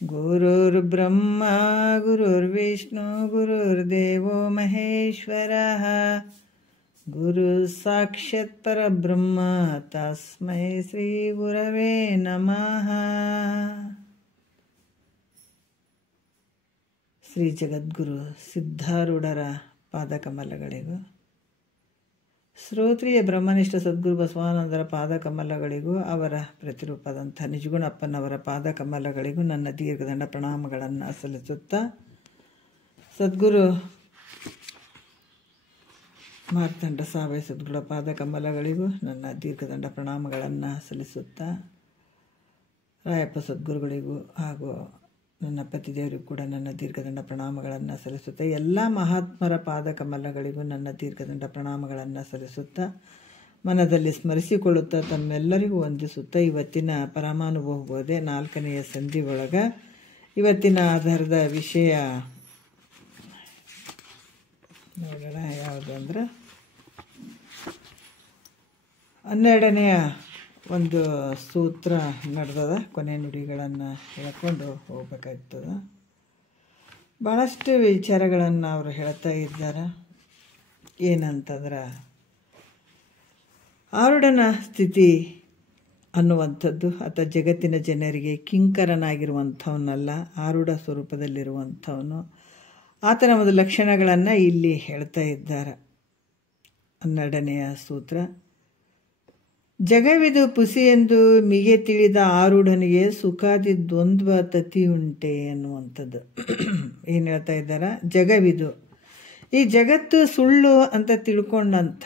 गुरुर्ब्रह्मा गुरुर्विष्णु गुरुर्देवो महेश्वरः गुरुसाक्षात् परब्रह्म तस्मै श्री गुरवे नमः। ಶ್ರೀ ಜಗದ್ಗುರು ಸಿದ್ಧಾರೂಢರ ಪಾದಕಮಲಗಳಿಗೂ ಶ್ರೋತ್ರಿಯ ಬ್ರಹ್ಮನಿಷ್ಠ ಸದ್ಗುರು ಬಸವಾನಂದರ ಪಾದಕಮಲಗಳಿಗೂ ಅವರ ಪ್ರತಿರೂಪದಂಥ ನಿಜಗುಣಪ್ಪನವರ ಪಾದಕಮಲಗಳಿಗೂ ನನ್ನ ದೀರ್ಘದಂಡ ಪ್ರಣಾಮಗಳನ್ನು ಸಲ್ಲಿಸುತ್ತಾ, ಸದ್ಗುರು ಮಾರ್ತಾಂಡ ಸಾವಯ ಸದ್ಗುರು ಪಾದಕಮಲಗಳಿಗೂ ನನ್ನ ದೀರ್ಘದಂಡ ಪ್ರಣಾಮಗಳನ್ನು ಸಲ್ಲಿಸುತ್ತಾ, ರಾಯಪ್ಪ ಸದ್ಗುರುಗಳಿಗೂ ಹಾಗೂ ನನ್ನ ಪತಿದೇವರಿಗೂ ಕೂಡ ನನ್ನ ದೀರ್ಘದಂಡ ಪ್ರಣಾಮಗಳನ್ನು ಸಲ್ಲಿಸುತ್ತಾ, ಎಲ್ಲ ಮಹಾತ್ಮರ ಪಾದಕಮಲಗಳಿಗೂ ನನ್ನ ದೀರ್ಘದಂಡ ಪ್ರಣಾಮಗಳನ್ನು ಸಲ್ಲಿಸುತ್ತಾ, ಮನದಲ್ಲಿ ಸ್ಮರಿಸಿಕೊಳ್ಳುತ್ತಾ ತಮ್ಮೆಲ್ಲರಿಗೂ ವಂದಿಸುತ್ತಾ, ಇವತ್ತಿನ ಪರಮಾನುಭವ ಬೋಧೆ 4ನೆಯ ಸಂಧಿ ಒಳಗೆ ಇವತ್ತಿನ ಆಧಾರದ ವಿಷಯ ನೋಡೋಣ ಯಾವುದು ಅಂದ್ರೆ 12ನೆಯ ಒಂದು ಸೂತ್ರ ನಡೆದದ. ಕೊನೆ ನುಡಿಗಳನ್ನು ಹೇಳ್ಕೊಂಡು ಹೋಗ್ಬೇಕಾಗ್ತದ. ಭಾಳಷ್ಟು ವಿಚಾರಗಳನ್ನು ಅವರು ಹೇಳ್ತಾ ಇದ್ದಾರೆ. ಏನಂತಂದ್ರೆ, ಆರುಢನ ಸ್ಥಿತಿ ಅನ್ನುವಂಥದ್ದು ಅಥವಾ ಜಗತ್ತಿನ ಜನರಿಗೆ ಕಿಂಕರನಾಗಿರುವಂಥವನಲ್ಲ, ಆರುಢ ಸ್ವರೂಪದಲ್ಲಿರುವಂಥವನು. ಆತನ ಒಂದು ಲಕ್ಷಣಗಳನ್ನು ಇಲ್ಲಿ ಹೇಳ್ತಾ ಇದ್ದಾರೆ. 12ನೆಯ ಸೂತ್ರ, ಜಗವಿದು ಪುಸಿಯೆಂದು ಮಿಗೆ ತಿಳಿದ ಆರುಢನಿಗೆ ಸುಖಾದಿ ದ್ವಂದ್ವ ತತಿಯುಂಟೆ ಅನ್ನುವಂಥದ್ದು. ಏನು ಹೇಳ್ತಾ ಇದ್ದಾರೆ? ಜಗವಿದು, ಈ ಜಗತ್ತು ಸುಳ್ಳು ಅಂತ ತಿಳ್ಕೊಂಡಂಥ,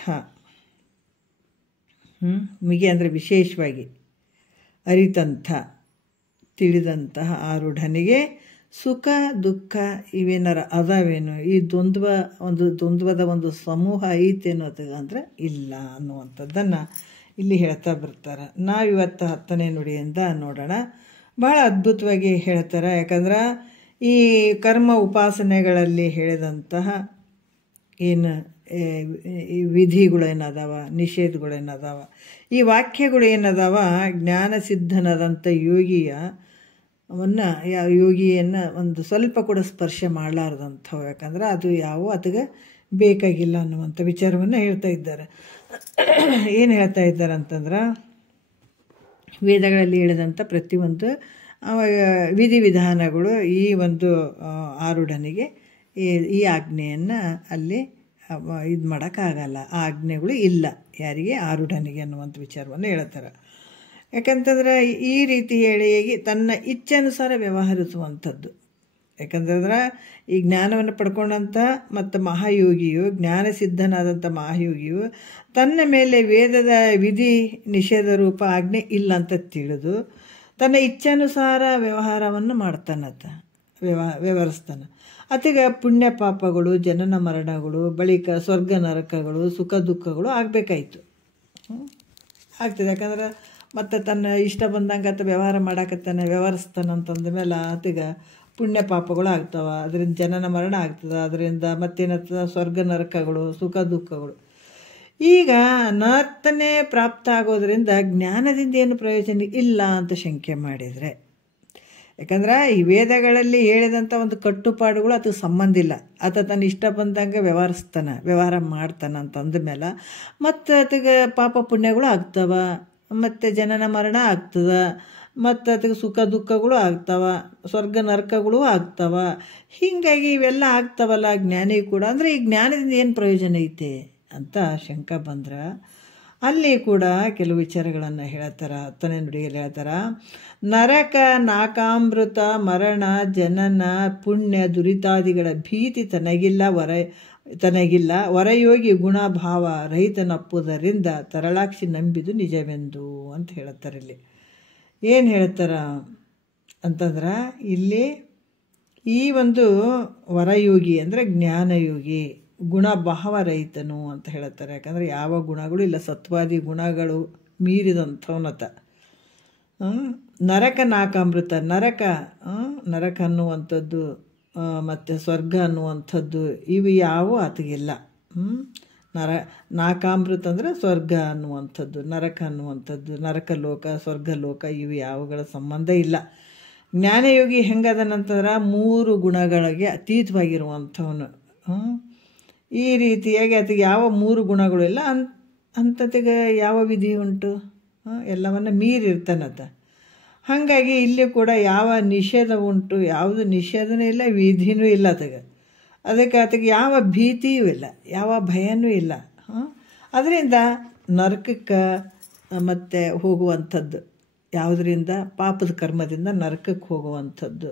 ಮಿಗೆ ಅಂದರೆ ವಿಶೇಷವಾಗಿ ಅರಿತಂಥ, ತಿಳಿದಂತಹ ಆರುಢನಿಗೆ ಸುಖ ದುಃಖ ಇವೇನಾರ ಅದಾವೇನು, ಈ ದ್ವಂದ್ವದ ಒಂದು ಸಮೂಹ ಐತೇನು ಅಂದರೆ ಇಲ್ಲ ಅನ್ನುವಂಥದ್ದನ್ನು ಇಲ್ಲಿ ಹೇಳ್ತಾ ಬರ್ತಾರೆ. ನಾವಿವತ್ತು 10ನೇ ನುಡಿಯಿಂದ ನೋಡೋಣ. ಭಾಳ ಅದ್ಭುತವಾಗಿ ಹೇಳ್ತಾರೆ. ಯಾಕಂದ್ರೆ ಈ ಕರ್ಮ ಉಪಾಸನೆಗಳಲ್ಲಿ ಹೇಳಿದಂತಹ ಏನು ಈ ವಿಧಿಗಳೇನದಾವ, ನಿಷೇಧಗಳೇನದಾವ, ಈ ವಾಕ್ಯಗಳು ಏನದಾವ, ಜ್ಞಾನಸಿದ್ಧನಾದಂಥ ಯೋಗಿಯನ್ನು ಒಂದು ಸ್ವಲ್ಪ ಕೂಡ ಸ್ಪರ್ಶ ಮಾಡಲಾರ್ದಂಥವು. ಯಾಕಂದ್ರೆ ಅದು ಯಾವ ಅದಕ್ಕೆ ಬೇಕಾಗಿಲ್ಲ ಅನ್ನುವಂಥ ವಿಚಾರವನ್ನು ಹೇಳ್ತಾ ಇದ್ದಾರೆ. ಏನು ಹೇಳ್ತಾ ಇದ್ದಾರೆ ಅಂತಂದ್ರೆ, ವೇದಗಳಲ್ಲಿ ಹೇಳಿದಂಥ ಪ್ರತಿಯೊಂದು ವಿಧಿವಿಧಾನಗಳು ಈ ಒಂದು ಆರುಢನಿಗೆ ಈ ಆಜ್ಞೆಯನ್ನು ಅಲ್ಲಿ ಇದು ಮಾಡೋಕ್ಕಾಗಲ್ಲ. ಆ ಆಜ್ಞೆಗಳು ಇಲ್ಲ ಯಾರಿಗೆ? ಆರುಢನಿಗೆ ಅನ್ನುವಂಥ ವಿಚಾರವನ್ನು ಹೇಳ್ತಾರೆ. ಯಾಕಂತಂದ್ರೆ ಈ ರೀತಿ ಹೇಳಿ ತನ್ನ ಇಚ್ಛಾನುಸಾರ ವ್ಯವಹರಿಸುವಂಥದ್ದು. ಯಾಕಂತಂದ್ರೆ ಈ ಜ್ಞಾನವನ್ನು ಪಡ್ಕೊಂಡಂಥ ಮತ್ತು ಮಹಾಯೋಗಿಯು, ಜ್ಞಾನಸಿದ್ಧನಾದಂಥ ಮಹಾಯೋಗಿಯು ತನ್ನ ಮೇಲೆ ವೇದದ ವಿಧಿ ನಿಷೇಧ ರೂಪ ಆಜ್ಞೆ ಇಲ್ಲ ಅಂತ ತಿಳಿದು ತನ್ನ ಇಚ್ಛಾನುಸಾರ ವ್ಯವಹಾರವನ್ನು ಮಾಡ್ತಾನತ್ತ, ವ್ಯವಹರಿಸ್ತಾನೆ. ಅತಿಗ ಪುಣ್ಯ ಪಾಪಗಳು, ಜನನ ಮರಣಗಳು, ಬಳಿಕ ಸ್ವರ್ಗ ನರಕಗಳು, ಸುಖ ದುಃಖಗಳು ಆಗಬೇಕಾಯ್ತು, ಆಗ್ತದೆ. ಯಾಕಂದ್ರೆ ಮತ್ತು ತನ್ನ ಇಷ್ಟ ಬಂದಂಗೆ ಆತ ವ್ಯವಹಾರ ಮಾಡಾಕತ್ತಾನೆ, ವ್ಯವಹರಿಸ್ತಾನಂತಂದ ಮೇಲೆ ಆತಿಗ ಪುಣ್ಯ ಪಾಪಗಳು ಆಗ್ತಾವೆ, ಅದರಿಂದ ಜನನ ಮರಣ ಆಗ್ತದೆ, ಅದರಿಂದ ಮತ್ತೇನಾಗ್ತದೆ ಸ್ವರ್ಗ ನರಕಗಳು, ಸುಖ ದುಃಖಗಳು. ಈಗ ನರ್ತನೆ ಪ್ರಾಪ್ತ ಆಗೋದ್ರಿಂದ ಜ್ಞಾನದಿಂದ ಏನು ಪ್ರಯೋಜನ ಇಲ್ಲ ಅಂತ ಶಂಕೆ ಮಾಡಿದರೆ, ಯಾಕಂದ್ರೆ ಈ ವೇದಗಳಲ್ಲಿ ಹೇಳಿದಂಥ ಒಂದು ಕಟ್ಟುಪಾಡುಗಳು ಅದಕ್ಕೆ ಸಂಬಂಧ ಇಲ್ಲ. ಆತ ತನ್ನ ಇಷ್ಟ ಬಂದಂಗೆ ವ್ಯವಹಾರ ಮಾಡ್ತಾನೆ ಅಂತಂದ ಮೇಲೆ ಮತ್ತು ಅದಕ್ಕೆ ಪಾಪ ಪುಣ್ಯಗಳು ಆಗ್ತವೆ, ಮತ್ತು ಜನನ ಮರಣ ಆಗ್ತದೆ, ಮತ್ತು ಅದಕ್ಕೆ ಸುಖ ದುಃಖಗಳು ಆಗ್ತವೆ, ಸ್ವರ್ಗ ನರಕಗಳು ಆಗ್ತವೆ. ಹೀಗಾಗಿ ಇವೆಲ್ಲ ಆಗ್ತವಲ್ಲ ಜ್ಞಾನಿ ಕೂಡ. ಅಂದರೆ ಈ ಜ್ಞಾನದಿಂದ ಏನು ಪ್ರಯೋಜನ ಐತೆ ಅಂತ ಶಂಕ ಬಂದ್ರೆ ಅಲ್ಲಿ ಕೂಡ ಕೆಲವು ವಿಚಾರಗಳನ್ನು ಹೇಳ್ತಾರೆ. 10ನೇ ನುಡಿಯಲ್ಲಿ ಹೇಳ್ತಾರೆ, ನರಕ ನಾಕಾಮೃತ ಮರಣ ಜನನ ಪುಣ್ಯ ದುರಿತಾದಿಗಳ ಭೀತಿ ತನಗಿಲ್ಲ ವರಯೋಗಿ ಗುಣಭಾವ ರಹಿತನಪ್ಪುದರಿಂದ ತರಳಾಕ್ಷಿ ನಂಬಿದು ನಿಜವೆಂದು ಅಂತ ಹೇಳ್ತಾರೆ. ಇಲ್ಲಿ ಏನು ಹೇಳ್ತಾರ ಅಂತಂದ್ರೆ, ಇಲ್ಲಿ ಈ ಒಂದು ವರಯೋಗಿ ಅಂದರೆ ಜ್ಞಾನಯೋಗಿ ಗುಣಭಾವ ರಹಿತನು ಅಂತ ಹೇಳ್ತಾರೆ. ಯಾಕಂದರೆ ಯಾವ ಗುಣಗಳು ಇಲ್ಲ, ಸತ್ವಾದಿ ಗುಣಗಳು ಮೀರಿದಂಥವನತ. ನರಕ ನಾಕಾಮೃತ, ನರಕ ಅನ್ನುವಂಥದ್ದು ಮತ್ತು ಸ್ವರ್ಗ ಅನ್ನುವಂಥದ್ದು ಇವು ಯಾವ ಆತಗಿಲ್ಲ. ನಾಕಾಮೃತ ಅಂದರೆ ಸ್ವರ್ಗ ಅನ್ನುವಂಥದ್ದು, ನರಕ ಅನ್ನುವಂಥದ್ದು, ನರಕಲೋಕ ಸ್ವರ್ಗಲೋಕ ಇವು ಯಾವುಗಳ ಸಂಬಂಧ ಇಲ್ಲ. ಜ್ಞಾನಯೋಗಿ ಹೆಂಗದನಂತಂದ್ರೆ 3 ಗುಣಗಳಿಗೆ ಅತೀತವಾಗಿರುವಂಥವನು. ಈ ರೀತಿಯಾಗಿ ಅದಕ್ಕೆ ಯಾವ 3 ಗುಣಗಳು ಇಲ್ಲ ಅಂಥತಿಗೆ ಯಾವ ವಿಧಿ ಉಂಟು? ಎಲ್ಲವನ್ನ ಮೀರಿರ್ತಾನತ. ಹಾಗಾಗಿ ಇಲ್ಲಿ ಕೂಡ ಯಾವ ನಿಷೇಧ ಉಂಟು? ಯಾವುದು ನಿಷೇಧನೂ ಇಲ್ಲ, ವಿಧಿನೂ ಇಲ್ಲ ಅದಕ್ಕೆ ಆತಗೆ ಯಾವ ಭೀತಿಯೂ ಇಲ್ಲ, ಯಾವ ಭಯನೂ ಇಲ್ಲ. ಅದರಿಂದ ನರಕಕ್ಕೆ ಮತ್ತು ಹೋಗುವಂಥದ್ದು ಯಾವುದರಿಂದ? ಪಾಪದ ಕರ್ಮದಿಂದ ನರಕಕ್ಕೆ ಹೋಗುವಂಥದ್ದು.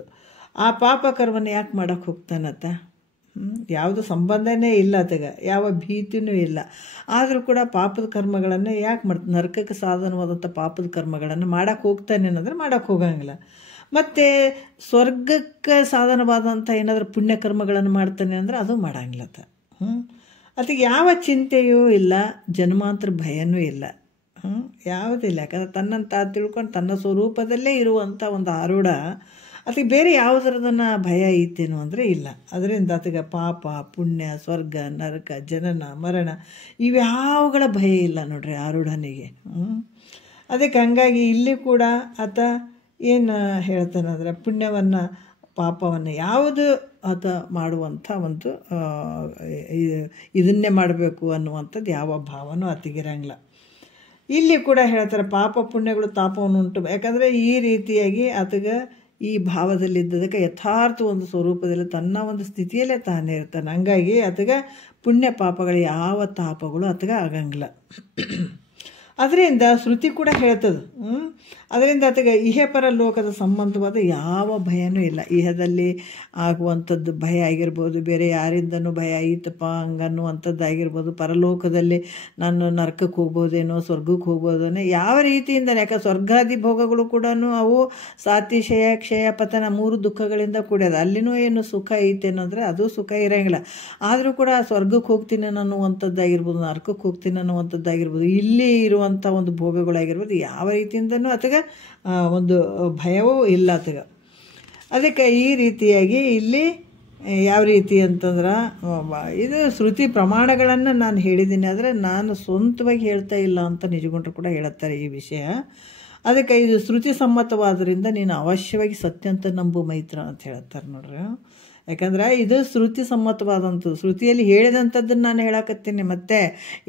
ಆ ಪಾಪ ಕರ್ಮನ ಯಾಕೆ ಮಾಡೋಕ್ಕೆ ಹೋಗ್ತಾನತ್ತ? ಯಾವುದು ಸಂಬಂಧನೇ ಇಲ್ಲ ಆತಗೆ, ಯಾವ ಭೀತಿನೂ ಇಲ್ಲ. ಆದರೂ ಕೂಡ ಪಾಪದ ಕರ್ಮಗಳನ್ನು ಯಾಕೆ ಮಾಡ್ತಾನೆ? ನರಕಕ್ಕೆ ಸಾಧನವಾದಂಥ ಪಾಪದ ಕರ್ಮಗಳನ್ನು ಮಾಡೋಕ್ಕೆ ಹೋಗ್ತಾನೆ ಅನ್ನೋದ್ರೆ ಮಾಡೋಕ್ಕೆ ಹೋಗಂಗಿಲ್ಲ. ಮತ್ತು ಸ್ವರ್ಗಕ್ಕೆ ಸಾಧನವಾದಂಥ ಏನಾದರೂ ಪುಣ್ಯಕರ್ಮಗಳನ್ನು ಮಾಡ್ತಾನೆ ಅಂದರೆ ಅದು ಮಾಡಂಗಿಲ್ಲತ್ತ. ಅದಕ್ಕೆ ಯಾವ ಚಿಂತೆಯೂ ಇಲ್ಲ, ಜನ್ಮಾಂತರ ಭಯನೂ ಇಲ್ಲ, ಯಾವುದಿಲ್ಲ. ಯಾಕಂದ್ರೆ ತನ್ನಂತ ತಿಳ್ಕೊಂಡು ತನ್ನ ಸ್ವರೂಪದಲ್ಲೇ ಇರುವಂಥ ಒಂದು ಆರೂಢ ಅದಕ್ಕೆ ಬೇರೆ ಯಾವುದರದನ್ನ ಭಯ ಐತೇನೋ ಅಂದರೆ ಇಲ್ಲ. ಅದರಿಂದ ಅದಕ್ಕೆ ಪಾಪ ಪುಣ್ಯ ಸ್ವರ್ಗ ನರಕ ಜನನ ಮರಣ ಇವ್ಯಾವುಗಳ ಭಯ ಇಲ್ಲ ನೋಡ್ರಿ ಆರೂಢನಿಗೆ. ಅದಕ್ಕೆ ಹಂಗಾಗಿ ಇಲ್ಲಿ ಕೂಡ ಆತ ಏನು ಹೇಳ್ತಾನಂದ್ರೆ ಪುಣ್ಯವನ್ನು ಪಾಪವನ್ನು ಯಾವುದು ಆತ ಮಾಡುವಂಥ ಒಂದು ಇದನ್ನೇ ಮಾಡಬೇಕು ಅನ್ನುವಂಥದ್ದು ಯಾವ ಭಾವನೂ ಆತಗಿರಂಗಿಲ್ಲ. ಇಲ್ಲಿ ಕೂಡ ಹೇಳ್ತಾರೆ ಪಾಪ ಪುಣ್ಯಗಳು ತಾಪವನ್ನು ಉಂಟು. ಯಾಕಂದರೆ ಈ ರೀತಿಯಾಗಿ ಆತಗೆ ಈ ಭಾವದಲ್ಲಿದ್ದದಕ್ಕೆ ಯಥಾರ್ಥ ಒಂದು ಸ್ವರೂಪದಲ್ಲಿ ತನ್ನ ಒಂದು ಸ್ಥಿತಿಯಲ್ಲೇ ತಾನೇ ಇರ್ತಾನೆ. ಹಂಗಾಗಿ ಆತಗೆ ಪುಣ್ಯ ಪಾಪಗಳು ಯಾವ ತಾಪಗಳು ಆತಗೆ ಆಗಂಗಿಲ್ಲ. ಅದರಿಂದ ಶ್ರುತಿ ಕೂಡ ಹೇಳ್ತದೆ. ಅದರಿಂದ ಆತಗೆ ಇಹಪರ ಲೋಕದ ಸಂಬಂಧವಾದ ಯಾವ ಭಯನೂ ಇಲ್ಲ. ಇಹದಲ್ಲಿ ಆಗುವಂಥದ್ದು ಭಯ ಆಗಿರ್ಬೋದು, ಬೇರೆ ಯಾರಿಂದನೂ ಭಯ ಐತಪ್ಪ ಹಂಗನ್ನುವಂಥದ್ದು ಆಗಿರ್ಬೋದು, ಪರಲೋಕದಲ್ಲಿ ನಾನು ನರಕಕ್ಕೆ ಹೋಗ್ಬೋದೇನೋ ಸ್ವರ್ಗಕ್ಕೆ ಹೋಗ್ಬೋದೇನೋ ಯಾವ ರೀತಿಯಿಂದ. ಯಾಕೆ ಸ್ವರ್ಗಾದಿ ಭೋಗಗಳು ಕೂಡ ಅವು ಸಾತಿಶಯ ಕ್ಷಯ ಪತನ 3 ದುಃಖಗಳಿಂದ ಕೂಡ್ಯದ. ಅಲ್ಲಿನೂ ಏನು ಸುಖ ಐತೇನಂದರೆ ಅದು ಸುಖ ಇರೋಂಗಿಲ್ಲ. ಆದರೂ ಕೂಡ ಸ್ವರ್ಗಕ್ಕೆ ಹೋಗ್ತೀನಿ ಅನ್ನುವಂಥದ್ದಾಗಿರ್ಬೋದು, ನರಕಕ್ಕೆ ಹೋಗ್ತೀನಿ ಅನ್ನುವಂಥದ್ದಾಗಿರ್ಬೋದು, ಇಲ್ಲಿ ಇರುವಂಥ ಒಂದು ಭೋಗಗಳಾಗಿರ್ಬೋದು ಯಾವ ರೀತಿಯಿಂದನೂ ಆತಗೆ ಒಂದು ಭಯವೂ ಇಲ್ಲ ಆತಗೆ. ಅದಕ್ಕೆ ಈ ರೀತಿಯಾಗಿ ಇಲ್ಲಿ ಯಾವ ರೀತಿ ಅಂತಂದ್ರೆ ಇದು ಶ್ರುತಿ ಪ್ರಮಾಣಗಳನ್ನು ನಾನು ಹೇಳಿದ್ದೀನಿ. ಆದರೆ ನಾನು ಸ್ವಂತವಾಗಿ ಹೇಳ್ತಾ ಇಲ್ಲ ಅಂತ ನಿಜಗೊಂಡ್ರು ಕೂಡ ಹೇಳುತ್ತಾರೆ ಈ ವಿಷಯ. ಅದಕ್ಕೆ ಇದು ಶ್ರುತಿ ಸಮ್ಮತವಾದ್ರಿಂದ ನೀನು ಅವಶ್ಯವಾಗಿ ಸತ್ಯ ಅಂತ ನಂಬು ಮೈತ್ರ ಅಂತ ಹೇಳ್ತಾರೆ ನೋಡ್ರಿ. ಯಾಕಂದ್ರೆ ಇದು ಶ್ರುತಿ ಸಮ್ಮತವಾದಂಥದ್ದು, ಶ್ರುತಿಯಲ್ಲಿ ಹೇಳಿದಂಥದ್ದನ್ನು ನಾನು ಹೇಳಕತ್ತೀನಿ. ಮತ್ತು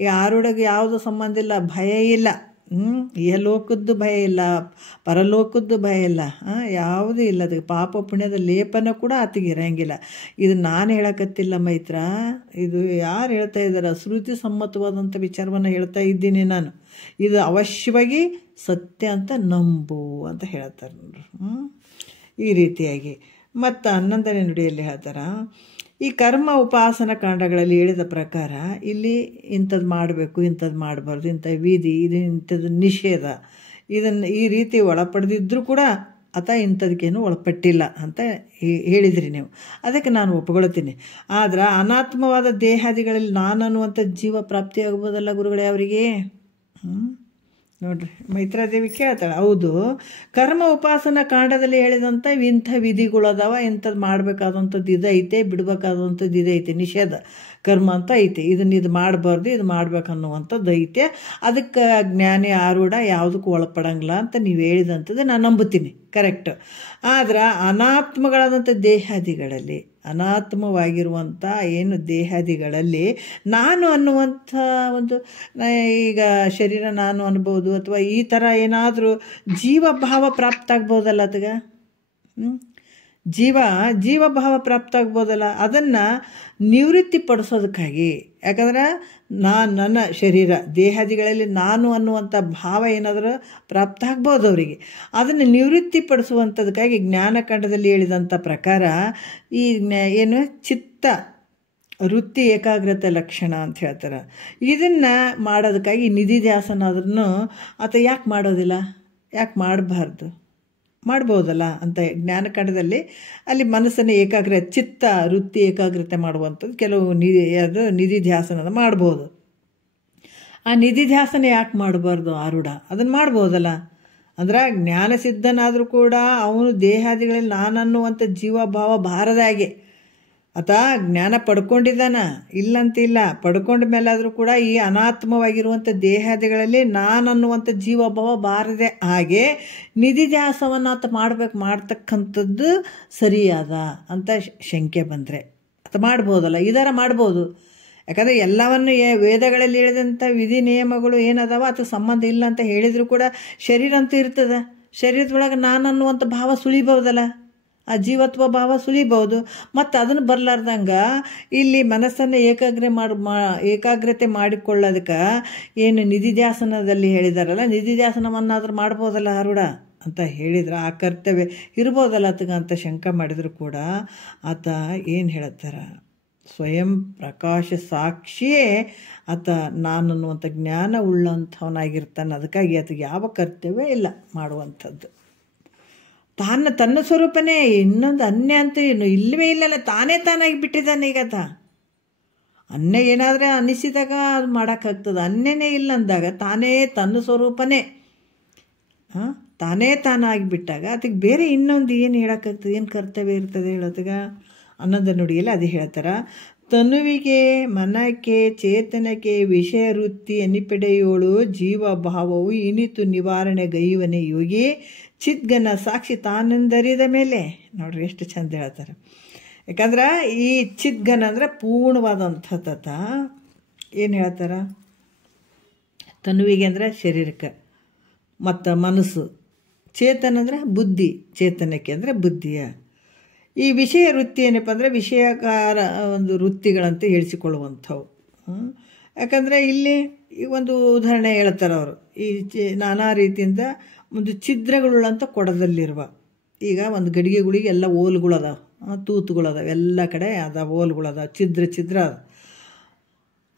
ಈ ಆರೂಢಗೆ ಯಾವುದು ಸಂಬಂಧ ಇಲ್ಲ, ಭಯ ಇಲ್ಲ. ಇಹಲೋಕದ್ದು ಭಯ ಇಲ್ಲ, ಪರಲೋಕದ್ದು ಭಯ ಇಲ್ಲ, ಯಾವುದೂ ಇಲ್ಲ. ಅದಕ್ಕೆ ಪಾಪ ಪುಣ್ಯದ ಲೇಪನ ಕೂಡ ಆತಗೆ ಇರೋಂಗಿಲ್ಲ. ಇದು ನಾನು ಹೇಳಕತ್ತಿಲ್ಲ ಮೈತ್ರ, ಇದು ಯಾರು ಹೇಳ್ತಾ ಇದ್ದಾರೆ? ಶ್ರುತಿ ಸಮ್ಮತವಾದಂಥ ವಿಚಾರವನ್ನು ಹೇಳ್ತಾ ಇದ್ದೀನಿ ನಾನು. ಇದು ಅವಶ್ಯವಾಗಿ ಸತ್ಯ ಅಂತ ನಂಬು ಅಂತ ಹೇಳ್ತಾರೆ ನೋಡ್ರಿ. ಈ ರೀತಿಯಾಗಿ ಮತ್ತು 11ನೇ ನುಡಿಯಲ್ಲಿ ಹೇಳ್ತಾರೆ, ಈ ಕರ್ಮ ಉಪಾಸನ ಕಾಂಡಗಳಲ್ಲಿ ಹೇಳಿದ ಪ್ರಕಾರ ಇಲ್ಲಿ ಇಂಥದ್ದು ಮಾಡಬೇಕು, ಇಂಥದ್ದು ಮಾಡಬಾರ್ದು, ಇಂಥ ವಿಧಿ, ಇದು ಇಂಥದ್ದು ನಿಷೇಧ, ಇದನ್ನು ಈ ರೀತಿ ಒಳಪಡೆದಿದ್ದರೂ ಕೂಡ ಆತ ಇಂಥದಕ್ಕೇನು ಒಳಪಟ್ಟಿಲ್ಲ ಅಂತ ಹೇಳಿದ್ರಿ ನೀವು. ಅದಕ್ಕೆ ನಾನು ಒಪ್ಕೊಳ್ತೀನಿ. ಆದ್ರೆ ಅನಾತ್ಮವಾದ ದೇಹಾದಿಗಳಲ್ಲಿ ನಾನು ಅನ್ನುವಂಥ ಜೀವ ಪ್ರಾಪ್ತಿಯಾಗ್ಬೋದಲ್ಲ ಗುರುಗಳೇ ಅವರಿಗೆ? ನೋಡ್ರಿ ಮೈತ್ರಾದೇವಿ ಕೇಳ್ತಾಳೆ. ಹೌದು, ಕರ್ಮ ಉಪಾಸನ ಕಾಂಡದಲ್ಲಿ ಹೇಳಿದಂಥ ಇಂಥ ವಿಧಿಗಳು ಅದಾವ, ಇಂಥದ್ದು ಮಾಡಬೇಕಾದಂಥದ್ದು ಇದೈತೆ, ಬಿಡಬೇಕಾದಂಥದ್ದು ಇದೈತೆ, ನಿಷೇಧ ಕರ್ಮ ಅಂತ ಐತೆ, ಇದು ಮಾಡಬಾರ್ದು, ಇದು ಮಾಡ್ಬೇಕನ್ನುವಂಥದ್ದು ಐತೆ. ಅದಕ್ಕೆ ಜ್ಞಾನಿ ಆರೂಢ ಯಾವುದಕ್ಕೂ ಒಳಪಡಂಗಿಲ್ಲ ಅಂತ ನೀವು ಹೇಳಿದಂಥದ್ದು ನಾನು ನಂಬುತ್ತೀನಿ, ಕರೆಕ್ಟ್. ಆದ್ರೆ ಅನಾತ್ಮಗಳಾದಂಥ ದೇಹಾದಿಗಳಲ್ಲಿ, ಅನಾತ್ಮವಾಗಿರುವಂಥ ಏನು ದೇಹಾದಿಗಳಲ್ಲಿ ನಾನು ಅನ್ನುವಂಥ ಒಂದು, ಈಗ ಶರೀರ ನಾನು ಅನ್ಬೋದು, ಅಥವಾ ಈ ಥರ ಏನಾದರೂ ಜೀವಭಾವ ಪ್ರಾಪ್ತ ಆಗ್ಬೋದಲ್ಲ ಅದಕ್ಕೆ. ಜೀವಭಾವ ಪ್ರಾಪ್ತ ಆಗ್ಬೋದಲ್ಲ, ಅದನ್ನು ನಿವೃತ್ತಿ ಪಡಿಸೋದಕ್ಕಾಗಿ. ಯಾಕಂದ್ರೆ ನನ್ನ ಶರೀರ ದೇಹಾದಿಗಳಲ್ಲಿ ನಾನು ಅನ್ನುವಂಥ ಭಾವ ಏನಾದರೂ ಪ್ರಾಪ್ತ ಆಗ್ಬೋದು ಅವರಿಗೆ. ಅದನ್ನು ನಿವೃತ್ತಿ ಪಡಿಸುವಂಥದಕ್ಕಾಗಿ ಜ್ಞಾನಕಾಂಡದಲ್ಲಿ ಹೇಳಿದಂಥ ಪ್ರಕಾರ ಈ ಏನು ಚಿತ್ತ ವೃತ್ತಿ ಏಕಾಗ್ರತೆ ಲಕ್ಷಣ ಅಂತ ಹೇಳ್ತಾರೆ. ಇದನ್ನು ಮಾಡೋದಕ್ಕಾಗಿ ನಿಧಿಧ್ಯಾಸನಾದ್ರೂ ಆತ ಯಾಕೆ ಮಾಡೋದಿಲ್ಲ, ಯಾಕೆ ಮಾಡಬಾರ್ದು? ಮಾಡ್ಬೋದಲ್ಲ ಅಂತ ಜ್ಞಾನಕಾಂಡದಲ್ಲಿ ಅಲ್ಲಿ ಮನಸ್ಸನ್ನು ಚಿತ್ತ ವೃತ್ತಿ ಏಕಾಗ್ರತೆ ಮಾಡುವಂಥದ್ದು ಕೆಲವು ಅದು ನಿಧಿಧ್ಯಾಸನ ಮಾಡ್ಬೋದು. ಆ ನಿಧಿಧ್ಯಾಸನ ಯಾಕೆ ಮಾಡಬಾರ್ದು ಆರೂಢ? ಅದನ್ನು ಮಾಡ್ಬೋದಲ್ಲ. ಅಂದ್ರೆ ಜ್ಞಾನಸಿದ್ಧನಾದರೂ ಕೂಡ ಅವನು ದೇಹಾದಿಗಳಲ್ಲಿ ನಾನನ್ನುವಂಥ ಜೀವಭಾವ ಬಾರದಾಗೆ ಆತ ಜ್ಞಾನ ಪಡ್ಕೊಂಡಿದ್ದಾನ, ಇಲ್ಲಂತಿಲ್ಲ. ಪಡ್ಕೊಂಡ ಮೇಲಾದರೂ ಕೂಡ ಈ ಅನಾತ್ಮವಾಗಿರುವಂಥ ದೇಹಾದಿಗಳಲ್ಲಿ ನಾನನ್ನುವಂಥ ಜೀವಭಾವ ಬಾರದೆ ಹಾಗೆ ನಿಧಿಧ್ಯಾಸವನ್ನು ಆತ ಮಾಡ್ತಕ್ಕಂಥದ್ದು ಸರಿಯಾದ ಅಂತ ಶಂಕೆ ಬಂದರೆ ಆತ ಮಾಡ್ಬೋದಲ್ಲ, ಇದರ ಮಾಡ್ಬೋದು. ಯಾಕಂದರೆ ಎಲ್ಲವನ್ನು ವೇದಗಳಲ್ಲಿ ಹೇಳಿದಂಥ ವಿಧಿ ನಿಯಮಗಳು ಏನದಾವ ಅದಕ್ಕೆ ಸಂಬಂಧ ಇಲ್ಲ ಅಂತ ಹೇಳಿದರೂ ಕೂಡ ಶರೀರ ಅಂತೂ ಇರ್ತದೆ. ಶರೀರದೊಳಗೆ ನಾನನ್ನುವಂಥ ಭಾವ ಸುಳಿಬಹುದಲ್ಲ, ಆ ಜೀವತ್ವ ಭಾವ ಸುಳಿಬಹುದು. ಮತ್ತು ಅದನ್ನು ಬರಲಾರ್ದಂಗೆ ಇಲ್ಲಿ ಮನಸ್ಸನ್ನು ಏಕಾಗ್ರತೆ ಮಾಡಿಕೊಳ್ಳೋದಕ್ಕೆ ಏನು ನಿಧಿಧ್ಯಾಸನದಲ್ಲಿ ಹೇಳಿದಾರಲ್ಲ, ನಿಧಿಧ್ಯಾಸನವನ್ನಾದರೂ ಮಾಡ್ಬೋದಲ್ಲ ಆರೂಢ ಅಂತ ಹೇಳಿದ್ರೆ ಆ ಕರ್ತವ್ಯ ಇರ್ಬೋದಲ್ಲ ಆತಗ ಅಂತ ಶಂಕ ಮಾಡಿದ್ರು ಕೂಡ ಆತ ಏನು ಹೇಳತ್ತಾರ, ಸ್ವಯಂ ಪ್ರಕಾಶ ಸಾಕ್ಷಿಯೇ ಆತ ನಾನನ್ನುವಂಥ ಜ್ಞಾನ ಉಳ್ಳಂಥವನಾಗಿರ್ತಾನೆ. ಅದಕ್ಕಾಗಿ ಆತಗೆ ಯಾವ ಕರ್ತವ್ಯ ಇಲ್ಲ ಮಾಡುವಂಥದ್ದು. ತನ್ನ ಸ್ವರೂಪನೇ, ಇನ್ನೊಂದು ಅನ್ಯ ಅಂತ ಏನು ಇಲ್ಲವೇ ಇಲ್ಲಲ್ಲ, ತಾನಾಗಿ ಬಿಟ್ಟಿದ್ದಾನೆ. ಈಗ ಅನ್ಯ ಏನಾದರೆ ಅನಿಸಿದಾಗ ಅದು ಮಾಡೋಕ್ಕಾಗ್ತದೆ. ಅನ್ಯನೇ ಇಲ್ಲ ಅಂದಾಗ ತಾನೇ ತನ್ನ ಸ್ವರೂಪನೇ ತಾನಾಗಿಬಿಟ್ಟಾಗ ಅದಕ್ಕೆ ಬೇರೆ ಇನ್ನೊಂದು ಏನು ಹೇಳೋಕ್ಕಾಗ್ತದೆ, ಏನು ಕರ್ತವ್ಯ ಇರ್ತದೆ ಹೇಳೋದಗ ಅನ್ನೋದು ನುಡಿಯಲ್ಲಿ ಅದು ಹೇಳ್ತಾರೆ. ತನುವಿಗೆ ಮನಕ್ಕೆ ಚೇತನಕ್ಕೆ ವಿಷಯ ವೃತ್ತಿ ಅನಿಪೆಡೆಯೋಳು ಜೀವ ಭಾವವು ಇನಿತು ನಿವಾರಣೆ ಗೈವನೆ ಯೋಗಿ ಚಿದ್ಗನ ಸಾಕ್ಷಿ ತಾನೆಂದರಿದ ಮೇಲೆ. ನೋಡ್ರಿ ಎಷ್ಟು ಚಂದ ಹೇಳ್ತಾರೆ. ಯಾಕಂದ್ರೆ ಈ ಚಿದ್ಗನ ಅಂದರೆ ಪೂರ್ಣವಾದಂಥತ್ತ ಏನು ಹೇಳ್ತಾರೆ, ತನುವಿಗೆ ಅಂದರೆ ಶರೀರಕ್ಕೆ, ಮತ್ತು ಮನಸ್ಸು, ಚೇತನ ಅಂದರೆ ಬುದ್ಧಿ, ಚೇತನಕ್ಕೆ ಅಂದರೆ ಬುದ್ಧಿಯ. ಈ ವಿಷಯ ವೃತ್ತಿ ಏನಪ್ಪ ಅಂದರೆ ವಿಷಯಕಾರ ಒಂದು ವೃತ್ತಿಗಳಂತ ಹೇಳಿಸಿಕೊಳ್ಳುವಂಥವು. ಯಾಕಂದರೆ ಇಲ್ಲಿ ಈ ಒಂದು ಉದಾಹರಣೆ ಹೇಳ್ತಾರೆ ಅವರು, ಈ ನಾನಾ ರೀತಿಯಿಂದ ಒಂದು ಛಿದ್ರಗಳುಳ್ಳಂಥ ಕೊಡದಲ್ಲಿರುವ, ಈಗ ಒಂದು ಗಡಿಗೆಗಳಿಗೆ ಎಲ್ಲ ಓಲ್ಗಳದಾವ, ತೂತುಗಳದಾವ, ಎಲ್ಲ ಕಡೆ ಅದ ಓಲ್ಗಳದಾವ, ಛಿದ್ರ ಅದ.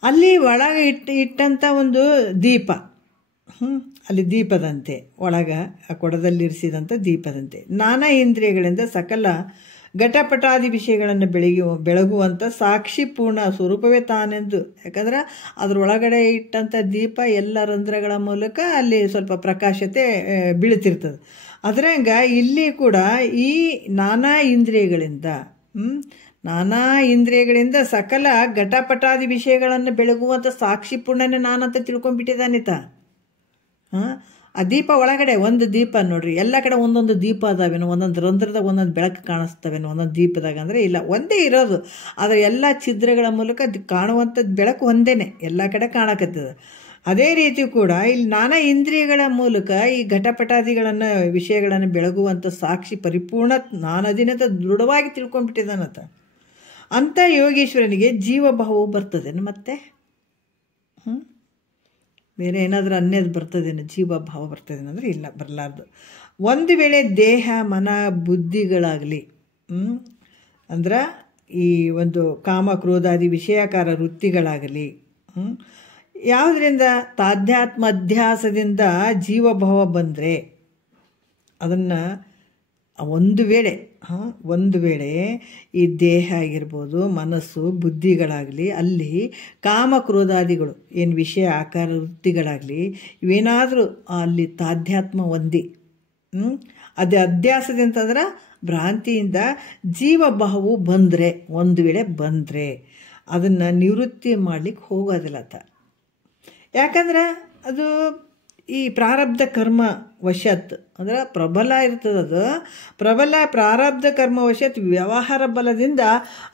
ಅಲ್ಲಿ ಒಳಗೆ ಇಟ್ಟಂಥ ಒಂದು ದೀಪ, ಅಲ್ಲಿ ದೀಪದಂತೆ ಒಳಗೆ ಆ ಕೊಡದಲ್ಲಿರಿಸಿದಂಥ ದೀಪದಂತೆ ನಾನಾ ಇಂದ್ರಿಯಗಳಿಂದ ಸಕಲ ಘಟಪಟಾದಿ ವಿಷಯಗಳನ್ನು ಬೆಳಗುವಂಥ ಸಾಕ್ಷಿ ಪೂರ್ಣ ಸ್ವರೂಪವೇ ತಾನೆಂದು. ಯಾಕಂದ್ರೆ ಅದರೊಳಗಡೆ ಇಟ್ಟಂಥ ದೀಪ ಎಲ್ಲ ರಂಧ್ರಗಳ ಮೂಲಕ ಅಲ್ಲಿ ಸ್ವಲ್ಪ ಪ್ರಕಾಶತೆ ಬೀಳ್ತಿರ್ತದೆ. ಅದರಂಗ ಇಲ್ಲಿ ಕೂಡ ಈ ನಾನಾ ಇಂದ್ರಿಯಗಳಿಂದ ಸಕಲ ಘಟಪಟಾದಿ ವಿಷಯಗಳನ್ನು ಬೆಳಗುವಂಥ ಸಾಕ್ಷಿ ಪೂರ್ಣನೇ ನಾನಂತ ತಿಳ್ಕೊಂಡ್ಬಿಟ್ಟಿದ್ದಾನಿತ. ಆ ದೀಪ ಒಳಗಡೆ ಒಂದು ದೀಪ ನೋಡ್ರಿ, ಎಲ್ಲ ಕಡೆ ಒಂದೊಂದು ದೀಪ ಅದಾವೇನೋ, ಒಂದೊಂದು ರಂಧ್ರದಾಗ ಒಂದೊಂದು ಬೆಳಕು ಕಾಣಿಸ್ತವೇನೋ ಒಂದೊಂದು ದೀಪದಾಗ, ಅಂದರೆ ಇಲ್ಲ ಒಂದೇ ಇರೋದು. ಆದರೆ ಎಲ್ಲ ಛಿದ್ರಗಳ ಮೂಲಕ ಕಾಣುವಂಥದ್ದು ಬೆಳಕು ಒಂದೇನೆ, ಎಲ್ಲ ಕಡೆ ಕಾಣಕತ್ತದ. ಅದೇ ರೀತಿ ಕೂಡ ಇಲ್ಲಿ ನಾನಾ ಇಂದ್ರಿಯಗಳ ಮೂಲಕ ಈ ಘಟಪಟಾದಿಗಳನ್ನು ವಿಷಯಗಳನ್ನು ಬೆಳಗುವಂಥ ಸಾಕ್ಷಿ ಪರಿಪೂರ್ಣ ನಾನದಿನಂತ ದೃಢವಾಗಿ ತಿಳ್ಕೊಂಡ್ಬಿಟ್ಟಿದ್ದಾನತ. ಅಂಥ ಯೋಗೀಶ್ವರನಿಗೆ ಜೀವಭಾವವು ಬರ್ತದೇನು ಮತ್ತೆ? ಬೇರೆ ಏನಾದರೂ ಅನ್ಯದು ಬರ್ತದೇನು, ಜೀವಭಾವ ಬರ್ತದೇನು ಅಂದರೆ ಇಲ್ಲ, ಬರಲಾರ್ದು. ಒಂದು ವೇಳೆ ದೇಹ ಮನ ಬುದ್ಧಿಗಳಾಗಲಿ ಅಂದ್ರೆ ಈ ಒಂದು ಕಾಮ ಕ್ರೋಧಾದಿ ವಿಷಯಾಕಾರ ವೃತ್ತಿಗಳಾಗಲಿ ಯಾವುದರಿಂದ ತಾಧ್ಯಾತ್ಮ ಅಧ್ಯಾಸದಿಂದ ಜೀವಭಾವ ಬಂದರೆ ಅದನ್ನು ಒಂದು ವೇಳೆ ಈ ದೇಹ ಆಗಿರ್ಬೋದು, ಮನಸ್ಸು ಬುದ್ಧಿಗಳಾಗಲಿ, ಅಲ್ಲಿ ಕಾಮ ಕ್ರೋಧಾದಿಗಳು ಏನು ವಿಷಯ ಆಕಾರ ವೃತ್ತಿಗಳಾಗಲಿ ಇವೇನಾದರೂ ಅಲ್ಲಿ ತಾಧ್ಯಾತ್ಮ ಹೊಂದಿ ಅದು ಅಧ್ಯಾಸದಿಂತಂದ್ರೆ ಭ್ರಾಂತಿಯಿಂದ ಜೀವಭಾವವು ಒಂದು ವೇಳೆ ಬಂದರೆ ಅದನ್ನು ನಿವೃತ್ತಿ ಮಾಡಲಿಕ್ಕೆ ಹೋಗೋದಿಲ್ಲ. ಯಾಕಂದ್ರೆ ಅದು ಈ ಪ್ರಾರಬ್ಧ ಕರ್ಮ ವಶತ್ ಅಂದ್ರೆ ಪ್ರಬಲ ಇರ್ತದದು. ಪ್ರಾರಬ್ಧ ಕರ್ಮ ವಶತ್ ವ್ಯವಹಾರ ಬಲದಿಂದ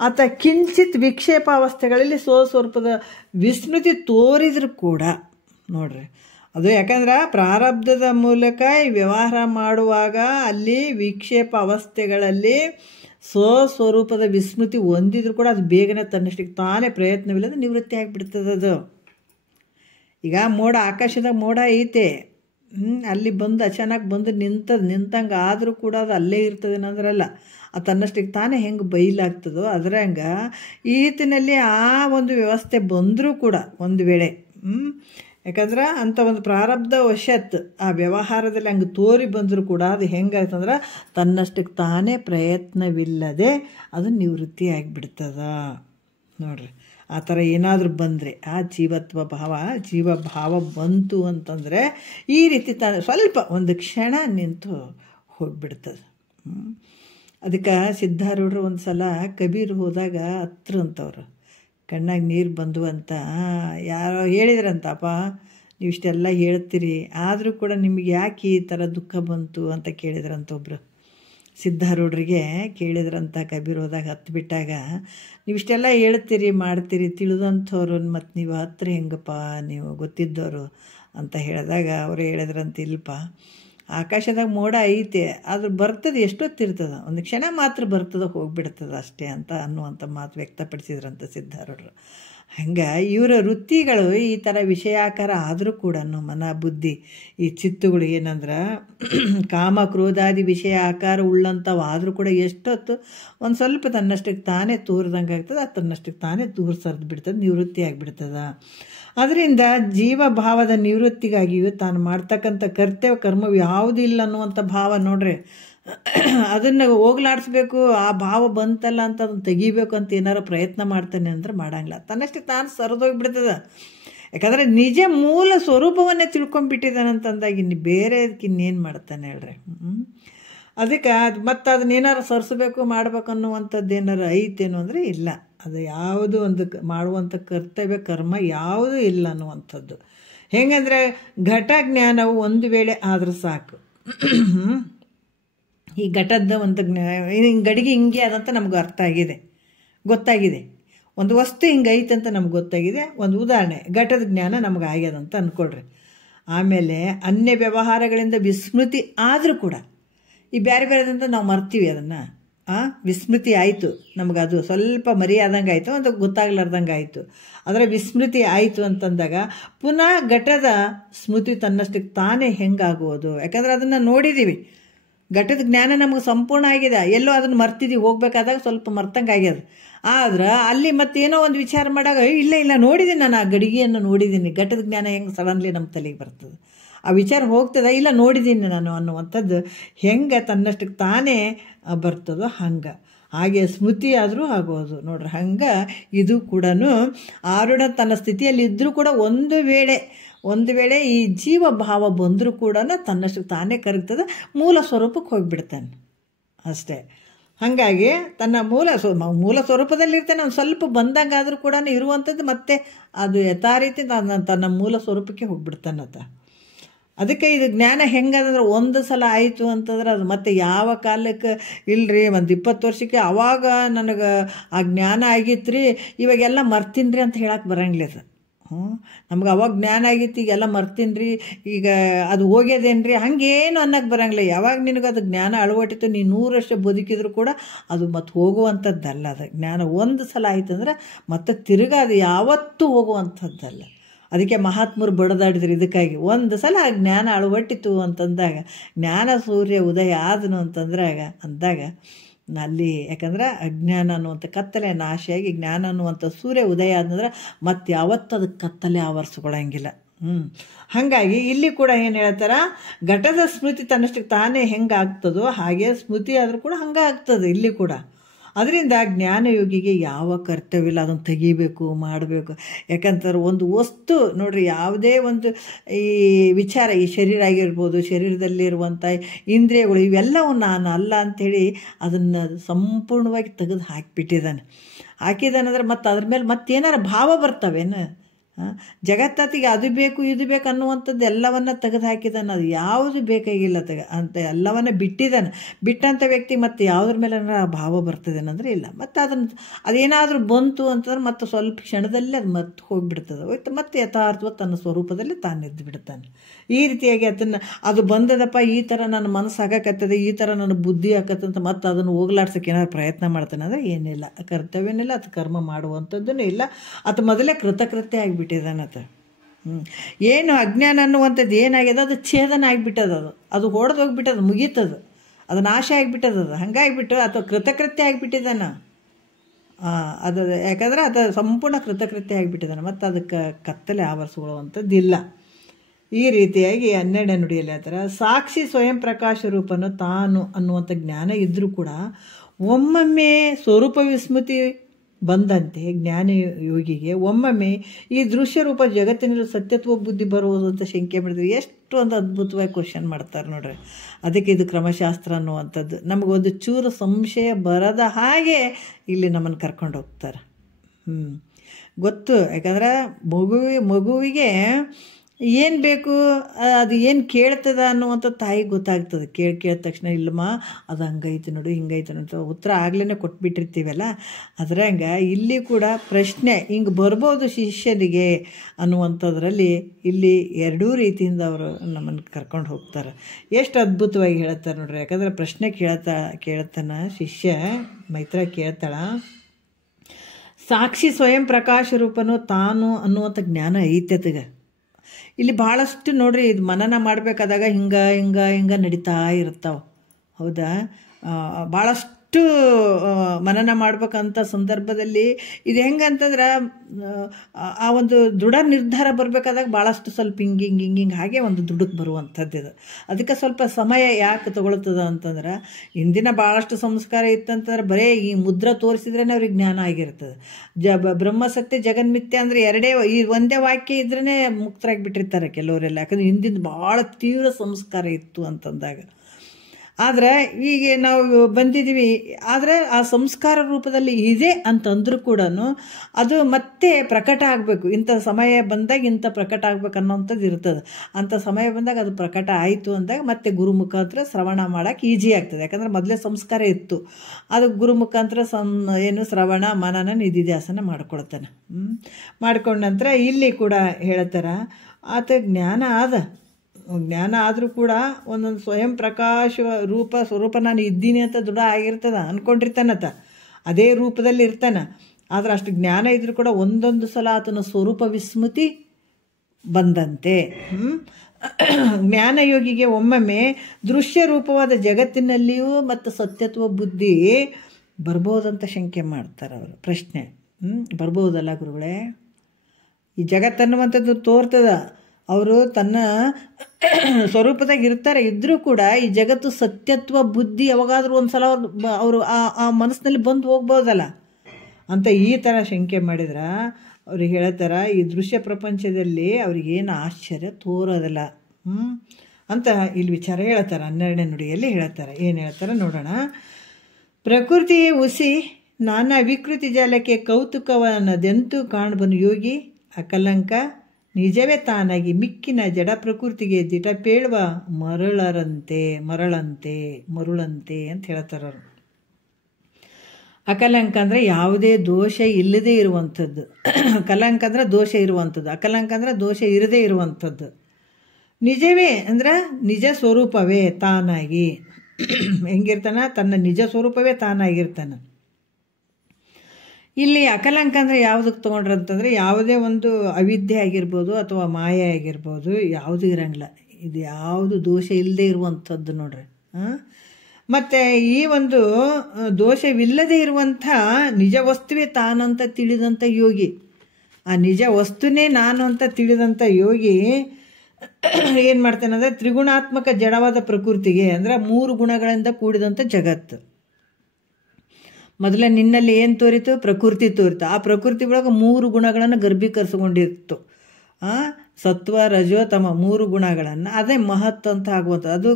ಆತ ಕಿಂಚಿತ್ ವಿಕ್ಷೇಪಾವಸ್ಥೆಗಳಲ್ಲಿ ಸ್ವರೂಪದ ವಿಸ್ಮೃತಿ ತೋರಿದ್ರು ಕೂಡ ನೋಡ್ರಿ ಅದು. ಯಾಕಂದ್ರೆ ಪ್ರಾರಬ್ಧದ ಮೂಲಕ ಈ ವ್ಯವಹಾರ ಮಾಡುವಾಗ ಅಲ್ಲಿ ವಿಕ್ಷೇಪ ಅವಸ್ಥೆಗಳಲ್ಲಿ ಸ್ವಸ್ವರೂಪದ ವಿಸ್ಮೃತಿ ಹೊಂದಿದ್ರು ಕೂಡ ಅದು ಬೇಗನೆ ತನ್ನಷ್ಟಕ್ಕೆ ತಾನೇ ಪ್ರಯತ್ನವಿಲ್ಲದೆ ನಿವೃತ್ತಿ ಆಗಿಬಿಡ್ತದದು. ಈಗ ಆಕಾಶದಾಗ ಮೋಡ ಐತೆ, ಅಲ್ಲಿ ಬಂದು ಅಚಾನಕ್ ಬಂದು ನಿಂತಂಗೆ ಆದರೂ ಕೂಡ ಅದು ಅಲ್ಲೇ ಇರ್ತದೆ ಅನ್ನೋದ್ರಲ್ಲ, ಅದು ತನ್ನಷ್ಟಕ್ಕೆ ತಾನೇ ಹೆಂಗೆ ಬಯಲಾಗ್ತದೋ ಅದರಂಗ ಈತಿನಲ್ಲಿ ಆ ಒಂದು ವ್ಯವಸ್ಥೆ ಬಂದರೂ ಕೂಡ ಒಂದು ವೇಳೆ ಯಾಕಂದ್ರೆ ಅಂಥ ಒಂದು ಪ್ರಾರಬ್ಧ ವಶತ್ ಆ ವ್ಯವಹಾರದಲ್ಲಿ ಹಂಗೆ ತೋರಿ ಬಂದರೂ ಕೂಡ ಅದು ಹೆಂಗಾಯ್ತಂದ್ರೆ ತನ್ನಷ್ಟಕ್ಕೆ ತಾನೇ ಪ್ರಯತ್ನವಿಲ್ಲದೆ ಅದು ನಿವೃತ್ತಿ ಆಗಿಬಿಡ್ತದ ನೋಡ್ರಿ. ಆ ಥರ ಏನಾದರೂ ಬಂದರೆ ಆ ಜೀವಭಾವ ಬಂತು ಅಂತಂದರೆ ಈ ರೀತಿ ಸ್ವಲ್ಪ ಒಂದು ಕ್ಷಣ ನಿಂತು ಹೋಗಿಬಿಡ್ತದೆ. ಅದಕ್ಕೆ ಸಿದ್ಧಾರೂಢರು ಒಂದು ಸಲ ಕಬೀರ್ ಹೋದಾಗ ಹತ್ರ ಅಂತವ್ರು ಕಣ್ಣಾಗ ನೀರು ಬಂದು ಅಂತ ಯಾರೋ ಹೇಳಿದ್ರಂತಪ್ಪ, ನೀವು ಇಷ್ಟೆಲ್ಲ ಹೇಳ್ತೀರಿ ಆದರೂ ಕೂಡ ನಿಮಗೆ ಯಾಕೆ ಈ ಥರ ದುಃಖ ಬಂತು ಅಂತ ಕೇಳಿದ್ರಂತ ಒಬ್ಬರು ಸಿದ್ಧಾರೂಢರಿಗೆ ಕೇಳಿದ್ರಂತ. ಕಬೀರ್ ಹೋದಾಗ ಹತ್ತು ಬಿಟ್ಟಾಗ, ನೀವು ಇಷ್ಟೆಲ್ಲ ಹೇಳ್ತೀರಿ ಮಾಡ್ತೀರಿ ತಿಳಿದಂಥವ್ರು ಮತ್ತು ನೀವು ಹತ್ರ ಹೆಂಗಪ್ಪ ನೀವು ಗೊತ್ತಿದ್ದವರು ಅಂತ ಹೇಳಿದಾಗ ಅವರು ಹೇಳಿದ್ರಂತ, ಇಲ್ಲಪ್ಪ ಆಕಾಶದಾಗ ಮೋಡ ಐತೆ ಆದ್ರೆ ಬರ್ತದೆ, ಎಷ್ಟೊತ್ತಿರ್ತದೆ, ಒಂದು ಕ್ಷಣ ಮಾತ್ರ ಬರ್ತದೆ ಹೋಗ್ಬಿಡ್ತದೆ ಅಷ್ಟೇ ಅಂತ ಅನ್ನುವಂಥ ಮಾತು ವ್ಯಕ್ತಪಡಿಸಿದ್ರಂತ ಸಿದ್ಧಾರೂಢರು. ಹಂಗೆ ಇವರ ವೃತ್ತಿಗಳು ಈ ಥರ ವಿಷಯಾಕಾರ ಆದರೂ ಕೂಡ ಮನ ಬುದ್ಧಿ ಈ ಚಿತ್ತುಗಳು ಏನಂದ್ರೆ ಕಾಮ ಕ್ರೋಧಾದಿ ವಿಷಯ ಆಕಾರ ಉಳ್ಳಂಥವು ಆದರೂ ಕೂಡ ಎಷ್ಟೊತ್ತು ಒಂದು ಸ್ವಲ್ಪ ತನ್ನಷ್ಟಕ್ಕೆ ತಾನೇ ತೋರ್ದಂಗೆ ಆಗ್ತದೆ, ಅದು ತನ್ನಷ್ಟಕ್ಕೆ ತಾನೇ ದೂರ ಸರಿದು ಬಿಡ್ತದೆ, ನಿವೃತ್ತಿ ಆಗಿಬಿಡ್ತದೆ. ಅದರಿಂದ ಜೀವಭಾವದ ನಿವೃತ್ತಿಗಾಗಿಯೂ ತಾನು ಮಾಡ್ತಕ್ಕಂಥ ಕರ್ತವ್ಯ ಕರ್ಮವು ಯಾವುದೂ ಇಲ್ಲ ಅನ್ನುವಂಥ ಭಾವ ನೋಡ್ರಿ, ಅದನ್ನು ಹೋಗ್ಲಾಡಿಸ್ಬೇಕು, ಆ ಭಾವ ಬಂತಲ್ಲ ಅಂತ ಅದನ್ನು ತೆಗಿಬೇಕು ಅಂತ ಏನಾರು ಪ್ರಯತ್ನ ಮಾಡ್ತಾನೆ ಅಂದ್ರೆ ಮಾಡಂಗಿಲ್ಲ, ತನ್ನಷ್ಟಕ್ಕೆ ತಾನು ಸರಿದೋಗಿಬಿಡ್ತದೆ. ಯಾಕಂದರೆ ನಿಜ ಮೂಲ ಸ್ವರೂಪವನ್ನೇ ತಿಳ್ಕೊಂಡ್ಬಿಟ್ಟಿದ್ದಾನಂತಂದಾಗ ಇನ್ನು ಬೇರೆದಕ್ಕೆ ಇನ್ನೇನು ಮಾಡ್ತಾನೆ ಹೇಳ್ರಿ. ಅದಕ್ಕೆ ಅದು ಮತ್ತು ಅದನ್ನೇನಾರು ಸರಿಸಬೇಕು ಮಾಡ್ಬೇಕು ಅನ್ನುವಂಥದ್ದು ಏನಾರು ಐತೇನು ಅಂದರೆ ಇಲ್ಲ, ಅದು ಯಾವುದು ಒಂದು ಮಾಡುವಂಥ ಕರ್ತವ್ಯ ಕರ್ಮ ಯಾವುದೂ ಇಲ್ಲ ಅನ್ನುವಂಥದ್ದು. ಹೆಂಗಂದರೆ ಘಟ ಜ್ಞಾನವು ಒಂದು ವೇಳೆ ಆದರೂ ಸಾಕು. ಈ ಘಟದ ಒಂದು ಗಡಿಗೆ ಹಿಂಗೆ ಅದಂತ ನಮ್ಗೆ ಅರ್ಥ ಆಗಿದೆ, ಗೊತ್ತಾಗಿದೆ. ಒಂದು ವಸ್ತು ಹಿಂಗೆ ಐತಂತ ನಮ್ಗೆ ಗೊತ್ತಾಗಿದೆ. ಒಂದು ಉದಾಹರಣೆ, ಘಟದ ಜ್ಞಾನ ನಮ್ಗೆ ಆಗ್ಯದಂತ ಅಂದ್ಕೊಳ್ರಿ. ಆಮೇಲೆ ಅನ್ಯ ವ್ಯವಹಾರಗಳಿಂದ ವಿಸ್ಮೃತಿ ಆದರೂ ಕೂಡ ಈ ಬೇರೆ ಬೇರೆದಂತ ನಾವು ಮರ್ತೀವಿ, ಅದನ್ನು ವಿಸ್ಮೃತಿ ಆಯಿತು ನಮ್ಗೆ, ಅದು ಸ್ವಲ್ಪ ಮರೆಯಾದಂಗೆ ಆಯಿತು, ಅದು ಗೊತ್ತಾಗ್ಲಾರ್ದಂಗೆ ಆಯಿತು, ಅದರ ವಿಸ್ಮೃತಿ ಆಯಿತು ಅಂತಂದಾಗ ಪುನಃ ಘಟದ ಸ್ಮೃತಿ ತನ್ನಷ್ಟಕ್ಕೆ ತಾನೇ ಹೆಂಗಾಗುವುದು? ಯಾಕಂದ್ರೆ ಅದನ್ನು ನೋಡಿದ್ದೀವಿ, ಘಟದ ಜ್ಞಾನ ನಮಗೆ ಸಂಪೂರ್ಣ ಆಗಿದೆ, ಎಲ್ಲೋ ಅದನ್ನು ಮರ್ತಿದ್ದೀವಿ, ಹೋಗ್ಬೇಕಾದಾಗ ಸ್ವಲ್ಪ ಮರ್ತಂಗೆ ಆಗ್ಯದ. ಆದ್ರೆ ಅಲ್ಲಿ ಮತ್ತೇನೋ ಒಂದು ವಿಚಾರ ಮಾಡಾಗ ಇಲ್ಲ ನೋಡಿದ್ದೀನಿ, ನಾನು ಆ ಗಡಿಗೆಯನ್ನು ನೋಡಿದ್ದೀನಿ, ಘಟದ ಜ್ಞಾನ ಹೆಂಗೆ ಸಡನ್ಲಿ ನಮ್ಮ ತಲೆಗೆ ಬರ್ತದೆ, ಆ ವಿಚಾರ ಹೋಗ್ತದೆ, ಇಲ್ಲ ನೋಡಿದ್ದೀನಿ ನಾನು ಅನ್ನುವಂಥದ್ದು ಹೆಂಗೆ ತನ್ನಷ್ಟಕ್ಕೆ ತಾನೇ ಬರ್ತದೋ ಹಂಗೆ. ಹಾಗೆ ಸ್ಮೃತಿ ಆದರೂ ಆಗೋದು ನೋಡ್ರಿ. ಹಂಗೆ ಇದು ಕೂಡ ಆರುಢ ತನ್ನ ಸ್ಥಿತಿಯಲ್ಲಿ ಇದ್ದರೂ ಕೂಡ ಒಂದು ವೇಳೆ ಈ ಜೀವ ಭಾವ ಬಂದರೂ ಕೂಡ ತನ್ನಷ್ಟಕ್ಕೆ ತಾನೇ ಕರಗ್ತದೆ, ಮೂಲ ಸ್ವರೂಪಕ್ಕೆ ಹೋಗಿಬಿಡ್ತಾನೆ ಅಷ್ಟೇ. ಹಾಗಾಗಿ ತನ್ನ ಮೂಲ ಸ್ವರೂಪದಲ್ಲಿರ್ತಾನೆ, ಒಂದು ಸ್ವಲ್ಪ ಬಂದಂಗಾದರೂ ಕೂಡ ಇರುವಂಥದ್ದು ಮತ್ತೆ ಅದು ಯಥಾರೀತಿ ತನ್ನ ಮೂಲ ಸ್ವರೂಪಕ್ಕೆ ಹೋಗ್ಬಿಡ್ತಾನತ್ತ. ಅದಕ್ಕೆ ಇದು ಜ್ಞಾನ ಹೆಂಗಂದ್ರೆ ಒಂದು ಸಲ ಆಯಿತು ಅಂತಂದ್ರೆ ಅದು ಮತ್ತೆ ಯಾವ ಕಾಲಕ್ಕೆ ಇಲ್ಲರಿ, ಒಂದು 20 ವರ್ಷಕ್ಕೆ ಅವಾಗ ನನಗೆ ಆ ಜ್ಞಾನ ಆಗಿತ್ತು ರೀ, ಇವಾಗೆಲ್ಲ ಮರ್ತೀನಿ ರೀ ಅಂತ ಹೇಳಕ್ಕೆ ಬರಂಗಿಲ್ಲ ಅದು. ನಮ್ಗೆ ಅವಾಗ ಜ್ಞಾನ ಆಗಿತ್ತು, ಈಗೆಲ್ಲ ಮರ್ತೀನಿ ರೀ, ಈಗ ಅದು ಹೋಗ್ಯದೇನು ರೀ ಹಂಗೇನು ಅನ್ನಕ್ಕೆ ಬರಂಗಿಲ್ಲ. ಯಾವಾಗ ನಿನಗೆ ಅದು ಜ್ಞಾನ ಅಳವಟ್ಟಿತ್ತು, ನೀನು 100 ವರ್ಷ ಬದುಕಿದ್ರು ಕೂಡ ಅದು ಮತ್ತೆ ಹೋಗುವಂಥದ್ದಲ್ಲ. ಅದು ಜ್ಞಾನ ಒಂದು ಸಲ ಆಯ್ತಂದ್ರೆ ಮತ್ತೆ ತಿರುಗಾ ಅದು ಯಾವತ್ತೂ ಹೋಗುವಂಥದ್ದಲ್ಲ. ಅದಕ್ಕೆ ಮಹಾತ್ಮರು ಬಡದಾಡಿದ್ರು ಇದಕ್ಕಾಗಿ. ಒಂದು ಸಲ ಜ್ಞಾನ ಅಳವಟ್ಟಿತು ಅಂತಂದಾಗ, ಜ್ಞಾನ ಸೂರ್ಯ ಉದಯ ಆದನು ಅಂದಾಗ ಅಲ್ಲಿ, ಯಾಕಂದ್ರೆ ಅಜ್ಞಾನ ಅನ್ನುವಂಥ ಕತ್ತಲೆ ನಾಶಿಯಾಗಿ ಜ್ಞಾನ ಅನ್ನುವಂಥ ಸೂರ್ಯ ಉದಯ ಆದಂದ್ರೆ ಮತ್ತೆ ಯಾವತ್ತೂ ಅದಕ್ಕೆ ಕತ್ತಲೆ ಆವರಿಸ್ಕೊಳಂಗಿಲ್ಲ. ಹಾಗಾಗಿ ಇಲ್ಲಿ ಕೂಡ ಏನು ಹೇಳ್ತಾರೆ, ಘಟದ ಸ್ಮೃತಿ ತನ್ನಷ್ಟಕ್ಕೆ ತಾನೇ ಹೆಂಗೆ ಆಗ್ತದೋ ಹಾಗೆ ಸ್ಮೃತಿ ಆದರೂ ಕೂಡ ಹಂಗೆ ಆಗ್ತದೆ ಇಲ್ಲಿ ಕೂಡ. ಅದರಿಂದ ಜ್ಞಾನಯೋಗಿಗೆ ಯಾವ ಕರ್ತವ್ಯ ಇಲ್ಲ, ಅದನ್ನು ತೆಗಿಬೇಕು ಮಾಡಬೇಕು. ಯಾಕಂತಾರೆ ಒಂದು ವಸ್ತು ನೋಡ್ರಿ, ಯಾವುದೇ ಒಂದು ಈ ವಿಚಾರ, ಈ ಶರೀರ ಆಗಿರ್ಬೋದು, ಶರೀರದಲ್ಲಿರುವಂಥ ಇಂದ್ರಿಯಗಳು ಇವೆಲ್ಲವೂ ನಾನು ಅಲ್ಲ ಅಂಥೇಳಿ ಅದನ್ನು ಸಂಪೂರ್ಣವಾಗಿ ತೆಗೆದು ಹಾಕಿದಾನಂದ್ರೆ ಮತ್ತೆ ಅದ್ರ ಮೇಲೆ ಮತ್ತೇನಾರ ಭಾವ ಬರ್ತವೇನು? ಜಗತ್ತಿಗೆ ಅದು ಬೇಕು ಇದು ಬೇಕು ಅನ್ನುವಂಥದ್ದು ಎಲ್ಲವನ್ನ ತೆಗೆದು ಹಾಕಿದಾನೆ. ಅದು ಯಾವುದು ಬೇಕಾಗಿಲ್ಲ ಅಂತ ಎಲ್ಲವನ್ನ ಬಿಟ್ಟಂಥ ವ್ಯಕ್ತಿ ಮತ್ತೆ ಯಾವುದ್ರ ಮೇಲೆ ಭಾವ ಬರ್ತದೇನಂದ್ರೆ ಇಲ್ಲ. ಮತ್ತು ಅದೇನಾದರೂ ಬಂತು ಅಂತಂದ್ರೆ ಮತ್ತೆ ಸ್ವಲ್ಪ ಕ್ಷಣದಲ್ಲೇ ಅದು ಮತ್ತೆ ಹೋಗಿಬಿಡ್ತದೆ, ಹೋಯ್ತು ಮತ್ತೆ ಯಥಾರ್ಥವ ತನ್ನ ಸ್ವರೂಪದಲ್ಲಿ ತಾನಿದ್ದು ಬಿಡ್ತಾನೆ. ಈ ರೀತಿಯಾಗಿ ಅದು ಬಂದದಪ್ಪ, ಈ ಥರ ನನ್ನ ಮನಸ್ಸು ಆಗಕತ್ತದೆ, ಈ ಥರ ನನ್ನ ಬುದ್ಧಿ ಆಕತ್ತಂತ ಮತ್ತೆ ಅದನ್ನು ಹೋಗ್ಲಾಡ್ಸೋಕೆ ಏನಾದ್ರು ಪ್ರಯತ್ನ ಮಾಡ್ತಾನೆ ಅಂದರೆ ಏನಿಲ್ಲ, ಕರ್ತವ್ಯನಿಲ್ಲ, ಅದು ಕರ್ಮ ಮಾಡುವಂಥದ್ದೂ ಇಲ್ಲ, ಅದು ಮೊದಲೇ ಕೃತಕೃತ್ಯ ಆಗಿಬಿಟ್ಟಿದ್ದಾನತ. ಏನು ಅಜ್ಞಾನ ಅನ್ನುವಂಥದ್ದು ಏನಾಗಿದೆ, ಅದು ಛೇದನ ಆಗಿಬಿಟ್ಟದ, ಅದು ಹೊಡೆದು ಹೋಗ್ಬಿಟ್ಟದು, ಮುಗೀತದು, ಅದು ನಾಶ ಆಗಿಬಿಟ್ಟದ. ಹಂಗಾಗಿಬಿಟ್ಟು ಅಥವಾ ಕೃತಕೃತ್ಯ ಆಗಿಬಿಟ್ಟಿದ್ದಾನ ಅದು. ಯಾಕಂದರೆ ಅದು ಸಂಪೂರ್ಣ ಕೃತಕೃತ್ಯ ಆಗಿಬಿಟ್ಟಿದ್ದಾನೆ, ಮತ್ತು ಅದಕ್ಕೆ ಕತ್ತಲೆ ಆವರಿಸ್ಕೊಳ್ಳುವಂಥದ್ದಿಲ್ಲ. ಈ ರೀತಿಯಾಗಿ 12ನೇ ನುಡಿಯಲ್ಲಿ ಆ ಥರ ಸಾಕ್ಷಿ ಸ್ವಯಂ ಪ್ರಕಾಶ ರೂಪನು ತಾನು ಅನ್ನುವಂಥ ಜ್ಞಾನ ಇದ್ದರೂ ಕೂಡ ಒಮ್ಮೊಮ್ಮೆ ಸ್ವರೂಪ ವಿಸ್ಮೃತಿ ಬಂದಂತೆ ಜ್ಞಾನ ಯೋಗಿಗೆ ಒಮ್ಮೊಮ್ಮೆ ಈ ದೃಶ್ಯ ರೂಪ ಜಗತ್ತಿನಲ್ಲಿ ಸತ್ಯತ್ವ ಬುದ್ಧಿ ಬರುವುದು ಅಂತ ಶಂಕೆ ಮಾಡಿದ್ರೆ ಎಷ್ಟು ಎಷ್ಟೊಂದು ಅದ್ಭುತವಾಗಿ ಕ್ವಶನ್ ಮಾಡ್ತಾರೆ ನೋಡ್ರಿ. ಅದಕ್ಕೆ ಇದು ಕ್ರಮಶಾಸ್ತ್ರ ಅನ್ನುವಂಥದ್ದು. ನಮಗೊಂದು ಚೂರು ಸಂಶಯ ಬರದ ಹಾಗೆ ಇಲ್ಲಿ ನಮ್ಮನ್ನು ಕರ್ಕೊಂಡು ಹೋಗ್ತಾರೆ. ಗೊತ್ತು, ಯಾಕಂದ್ರೆ ಮಗುವಿಗೆ ಏನು ಬೇಕು, ಅದು ಏನು ಕೇಳ್ತದ ಅನ್ನುವಂಥ ತಾಯಿಗೆ ಗೊತ್ತಾಗ್ತದೆ. ಕೇಳಿದ ತಕ್ಷಣ ಇಲ್ಲಮ್ಮ ಅದು ಹಂಗೈತೆ ನೋಡು ಹಿಂಗೈತೆ ನೋಡು ಉತ್ತರ ಆಗ್ಲೇ ಕೊಟ್ಬಿಟ್ಟಿರ್ತೀವಲ್ಲ, ಅದ್ರಂಗೆ ಇಲ್ಲಿ ಕೂಡ ಪ್ರಶ್ನೆ ಹಿಂಗೆ ಬರ್ಬೋದು ಶಿಷ್ಯನಿಗೆ ಅನ್ನುವಂಥದ್ರಲ್ಲಿ ಇಲ್ಲಿ ಎರಡೂ ರೀತಿಯಿಂದ ಅವರು ನಮ್ಮನ್ನು ಕರ್ಕೊಂಡು ಹೋಗ್ತಾರೆ. ಎಷ್ಟು ಅದ್ಭುತವಾಗಿ ಹೇಳ್ತಾರೆ ನೋಡ್ರಿ. ಯಾಕಂದರೆ ಪ್ರಶ್ನೆ ಕೇಳ್ತಾನ ಶಿಷ್ಯ ಮೈತ್ರ ಕೇಳ್ತಾಳ, ಸಾಕ್ಷಿ ಸ್ವಯಂ ಪ್ರಕಾಶ ರೂಪನು ತಾನು ಅನ್ನುವಂಥ ಜ್ಞಾನ ಐತೆತಗ. ಇಲ್ಲಿ ಭಾಳಷ್ಟು ನೋಡ್ರಿ, ಇದು ಮನನ ಮಾಡಬೇಕಾದಾಗ ಹಿಂಗೆ ನಡೀತಾ ಇರ್ತಾವೆ. ಹೌದಾ? ಭಾಳಷ್ಟು ಮನನ ಮಾಡ್ಬೇಕಂತ ಸಂದರ್ಭದಲ್ಲಿ ಇದು ಹೆಂಗಂತಂದ್ರೆ ಆ ಒಂದು ದೃಢ ನಿರ್ಧಾರ ಬರಬೇಕಾದಾಗ ಭಾಳಷ್ಟು ಸ್ವಲ್ಪ ಹಿಂಗೆ ಹಾಗೆ ಒಂದು ದುಡುಕ್ ಬರುವಂಥದ್ದು ಇದು. ಅದಕ್ಕೆ ಸ್ವಲ್ಪ ಸಮಯ ಯಾಕೆ ತಗೊಳ್ತದ ಅಂತಂದ್ರೆ, ಇಂದಿನ ಭಾಳಷ್ಟು ಸಂಸ್ಕಾರ ಇತ್ತಂತಂದ್ರೆ ಬರೀ ಈ ಮುದ್ರ ತೋರಿಸಿದ್ರೇ ಅವ್ರಿಗೆ ಜ್ಞಾನ ಆಗಿರ್ತದೆ. ಬ್ರಹ್ಮಸತ್ಯ ಜಗನ್ಮಿತ್ಯ ಅಂದರೆ ಈ ಒಂದೇ ವಾಕ್ಯ ಇದ್ರೇ ಮುಕ್ತರಾಗಿ ಬಿಟ್ಟಿರ್ತಾರೆ ಕೆಲವರೆಲ್ಲ. ಯಾಕಂದ್ರೆ ಹಿಂದಿನ ಭಾಳ ತೀವ್ರ ಸಂಸ್ಕಾರ ಇತ್ತು ಅಂತಂದಾಗ. ಆದರೆ ಈಗ ನಾವು ಬಂದಿದ್ದೀವಿ, ಆದರೆ ಆ ಸಂಸ್ಕಾರ ರೂಪದಲ್ಲಿ ಇದೆ ಅಂತಂದ್ರೂ ಕೂಡ ಅದು ಮತ್ತೆ ಪ್ರಕಟ ಆಗಬೇಕು. ಇಂಥ ಸಮಯ ಬಂದಾಗ ಇಂಥ ಪ್ರಕಟ ಆಗ್ಬೇಕು ಅನ್ನೋಂಥದ್ದು ಇರ್ತದೆ. ಅಂಥ ಸಮಯ ಬಂದಾಗ ಅದು ಪ್ರಕಟ ಆಯಿತು ಅಂದಾಗ ಮತ್ತೆ ಗುರು ಮುಖಾಂತರ ಶ್ರವಣ ಮಾಡೋಕ್ಕೆ ಈಜಿ ಆಗ್ತದೆ. ಯಾಕಂದರೆ ಮೊದಲೇ ಸಂಸ್ಕಾರ ಇತ್ತು, ಅದು ಗುರು ಮುಖಾಂತರ ಶ್ರವಣ ಮನನ ನಿಧಿಧ್ಯಾಸನ ಮಾಡ್ಕೊಳ್ತಾನೆ. ಮಾಡ್ಕೊಂಡ ನಂತರ ಇಲ್ಲಿ ಕೂಡ ಹೇಳ್ತಾರೆ, ಆತ ಜ್ಞಾನ ಆದರೂ ಕೂಡ ಒಂದೊಂದು ಸ್ವಯಂ ಪ್ರಕಾಶ ಸ್ವರೂಪ ನಾನು ಇದ್ದೀನಿ ಅಂತ ದೃಢ ಆಗಿರ್ತದ ಅಂದ್ಕೊಂಡಿರ್ತಾನತ, ಅದೇ ರೂಪದಲ್ಲಿ ಇರ್ತಾನೆ. ಆದರೆ ಅಷ್ಟು ಜ್ಞಾನ ಇದ್ರೂ ಕೂಡ ಒಂದೊಂದು ಸಲ ಆತನ ಸ್ವರೂಪ ವಿಸ್ಮೃತಿ ಬಂದಂತೆ. ಜ್ಞಾನಯೋಗಿಗೆ ಒಮ್ಮೊಮ್ಮೆ ದೃಶ್ಯ ರೂಪವಾದ ಜಗತ್ತಿನಲ್ಲಿಯೂ ಮತ್ತು ಸತ್ಯತ್ವ ಬುದ್ಧಿ ಬರ್ಬೋದಂತ ಶಂಕೆ ಮಾಡ್ತಾರೆ ಅವರು. ಪ್ರಶ್ನೆ ಬರ್ಬೋದಲ್ಲ ಗುರುಗಳೇ, ಈ ಜಗತ್ತನ್ನುವಂಥದ್ದು ತೋರ್ತದ, ಅವರು ತನ್ನ ಸ್ವರೂಪದಾಗ ಇರ್ತಾರೆ, ಇದ್ದರೂ ಕೂಡ ಈ ಜಗತ್ತು ಸತ್ಯತ್ವ ಬುದ್ಧಿ ಯಾವಾಗಾದ್ರೂ ಒಂದು ಸಲ ಅವರು ಆ ಮನಸ್ಸಿನಲ್ಲಿ ಬಂದು ಹೋಗ್ಬೋದಲ್ಲ ಅಂತ ಈ ಥರ ಶಂಕೆ ಮಾಡಿದ್ರೆ ಅವ್ರಿಗೆ ಹೇಳ್ತಾರೆ, ಈ ದೃಶ್ಯ ಪ್ರಪಂಚದಲ್ಲಿ ಅವ್ರಿಗೇನು ಆಶ್ಚರ್ಯ ತೋರೋದಿಲ್ಲ ಅಂತ ಇಲ್ಲಿ ವಿಚಾರ ಹೇಳ್ತಾರೆ. 12ನೇ ನುಡಿಯಲ್ಲಿ ಹೇಳ್ತಾರೆ. ಏನು ಹೇಳ್ತಾರೆ ನೋಡೋಣ. ಪ್ರಕೃತಿಯೇ ಉಸಿ ನಾನಾ ವಿಕೃತಿ ಜಾಲಕ್ಕೆ ಕೌತುಕವನ್ನದೆಂತೂ ಕಾಣಬನು ಯೋಗಿ ಅಕಲಂಕ ನಿಜವೇ ತಾನಾಗಿ ಮಿಕ್ಕಿನ ಜಡ ಪ್ರಕೃತಿಗೆ ದಿಟಪೇಳುವ ಮರುಳಂತೆ ಅಂತ ಹೇಳ್ತಾರೆ ಅವರು. ಅಕಲಂಕ ಅಂದರೆ ಯಾವುದೇ ದೋಷ ಇಲ್ಲದೇ ಇರುವಂಥದ್ದು. ಕಲಂಕ ಅಂದರೆ ದೋಷ ಇರುವಂಥದ್ದು, ಅಕಲಂಕ ಅಂದರೆ ದೋಷ ಇರದೇ ಇರುವಂಥದ್ದು. ನಿಜವೇ ಅಂದ್ರೆ ನಿಜ ಸ್ವರೂಪವೇ ತಾನಾಗಿ ಹೆಂಗಿರ್ತಾನ, ತನ್ನ ನಿಜ ಸ್ವರೂಪವೇ ತಾನಾಗಿರ್ತಾನೆ. ಇಲ್ಲಿ ಅಕಲಂಕ ಅಂದರೆ ಯಾವುದಕ್ಕೆ ತೊಗೊಂಡ್ರೆ ಅಂತಂದರೆ, ಯಾವುದೇ ಒಂದು ಅವಿದ್ಯೆ ಆಗಿರ್ಬೋದು ಅಥವಾ ಮಾಯೆ ಆಗಿರ್ಬೋದು, ಯಾವುದೂ ಇರಂಗಿಲ್ಲ. ಇದು ಯಾವುದು ದೋಷ ಇಲ್ಲದೆ ಇರುವಂಥದ್ದು ನೋಡ್ರಿ. ಮತ್ತು ಈ ಒಂದು ದೋಷವಿಲ್ಲದೆ ಇರುವಂಥ ನಿಜ ವಸ್ತುವೇ ತಾನಂತ ತಿಳಿದಂಥ ಯೋಗಿ, ಆ ನಿಜ ವಸ್ತುನೇ ನಾನು ಅಂತ ತಿಳಿದಂಥ ಯೋಗಿ ಏನು ಮಾಡ್ತಾನಂದರೆ, ತ್ರಿಗುಣಾತ್ಮಕ ಜಡವಾದ ಪ್ರಕೃತಿಗೆ ಅಂದರೆ 3 ಗುಣಗಳಿಂದ ಕೂಡಿದಂಥ ಜಗತ್ತು. ಮೊದಲೇ ನಿನ್ನಲ್ಲಿ ಏನು ತೋರಿತು? ಪ್ರಕೃತಿ ತೋರಿತು. ಆ ಪ್ರಕೃತಿ ಒಳಗೆ 3 ಗುಣಗಳನ್ನು ಗರ್ಭೀಕರಿಸಿಕೊಂಡಿರ್ತು. ಸತ್ವ ರಜೋ ತಮ 3 ಗುಣಗಳನ್ನು, ಅದೇ ಮಹತ್ ಅಂತ ಆಗುವಂಥದ್ದು. ಅದು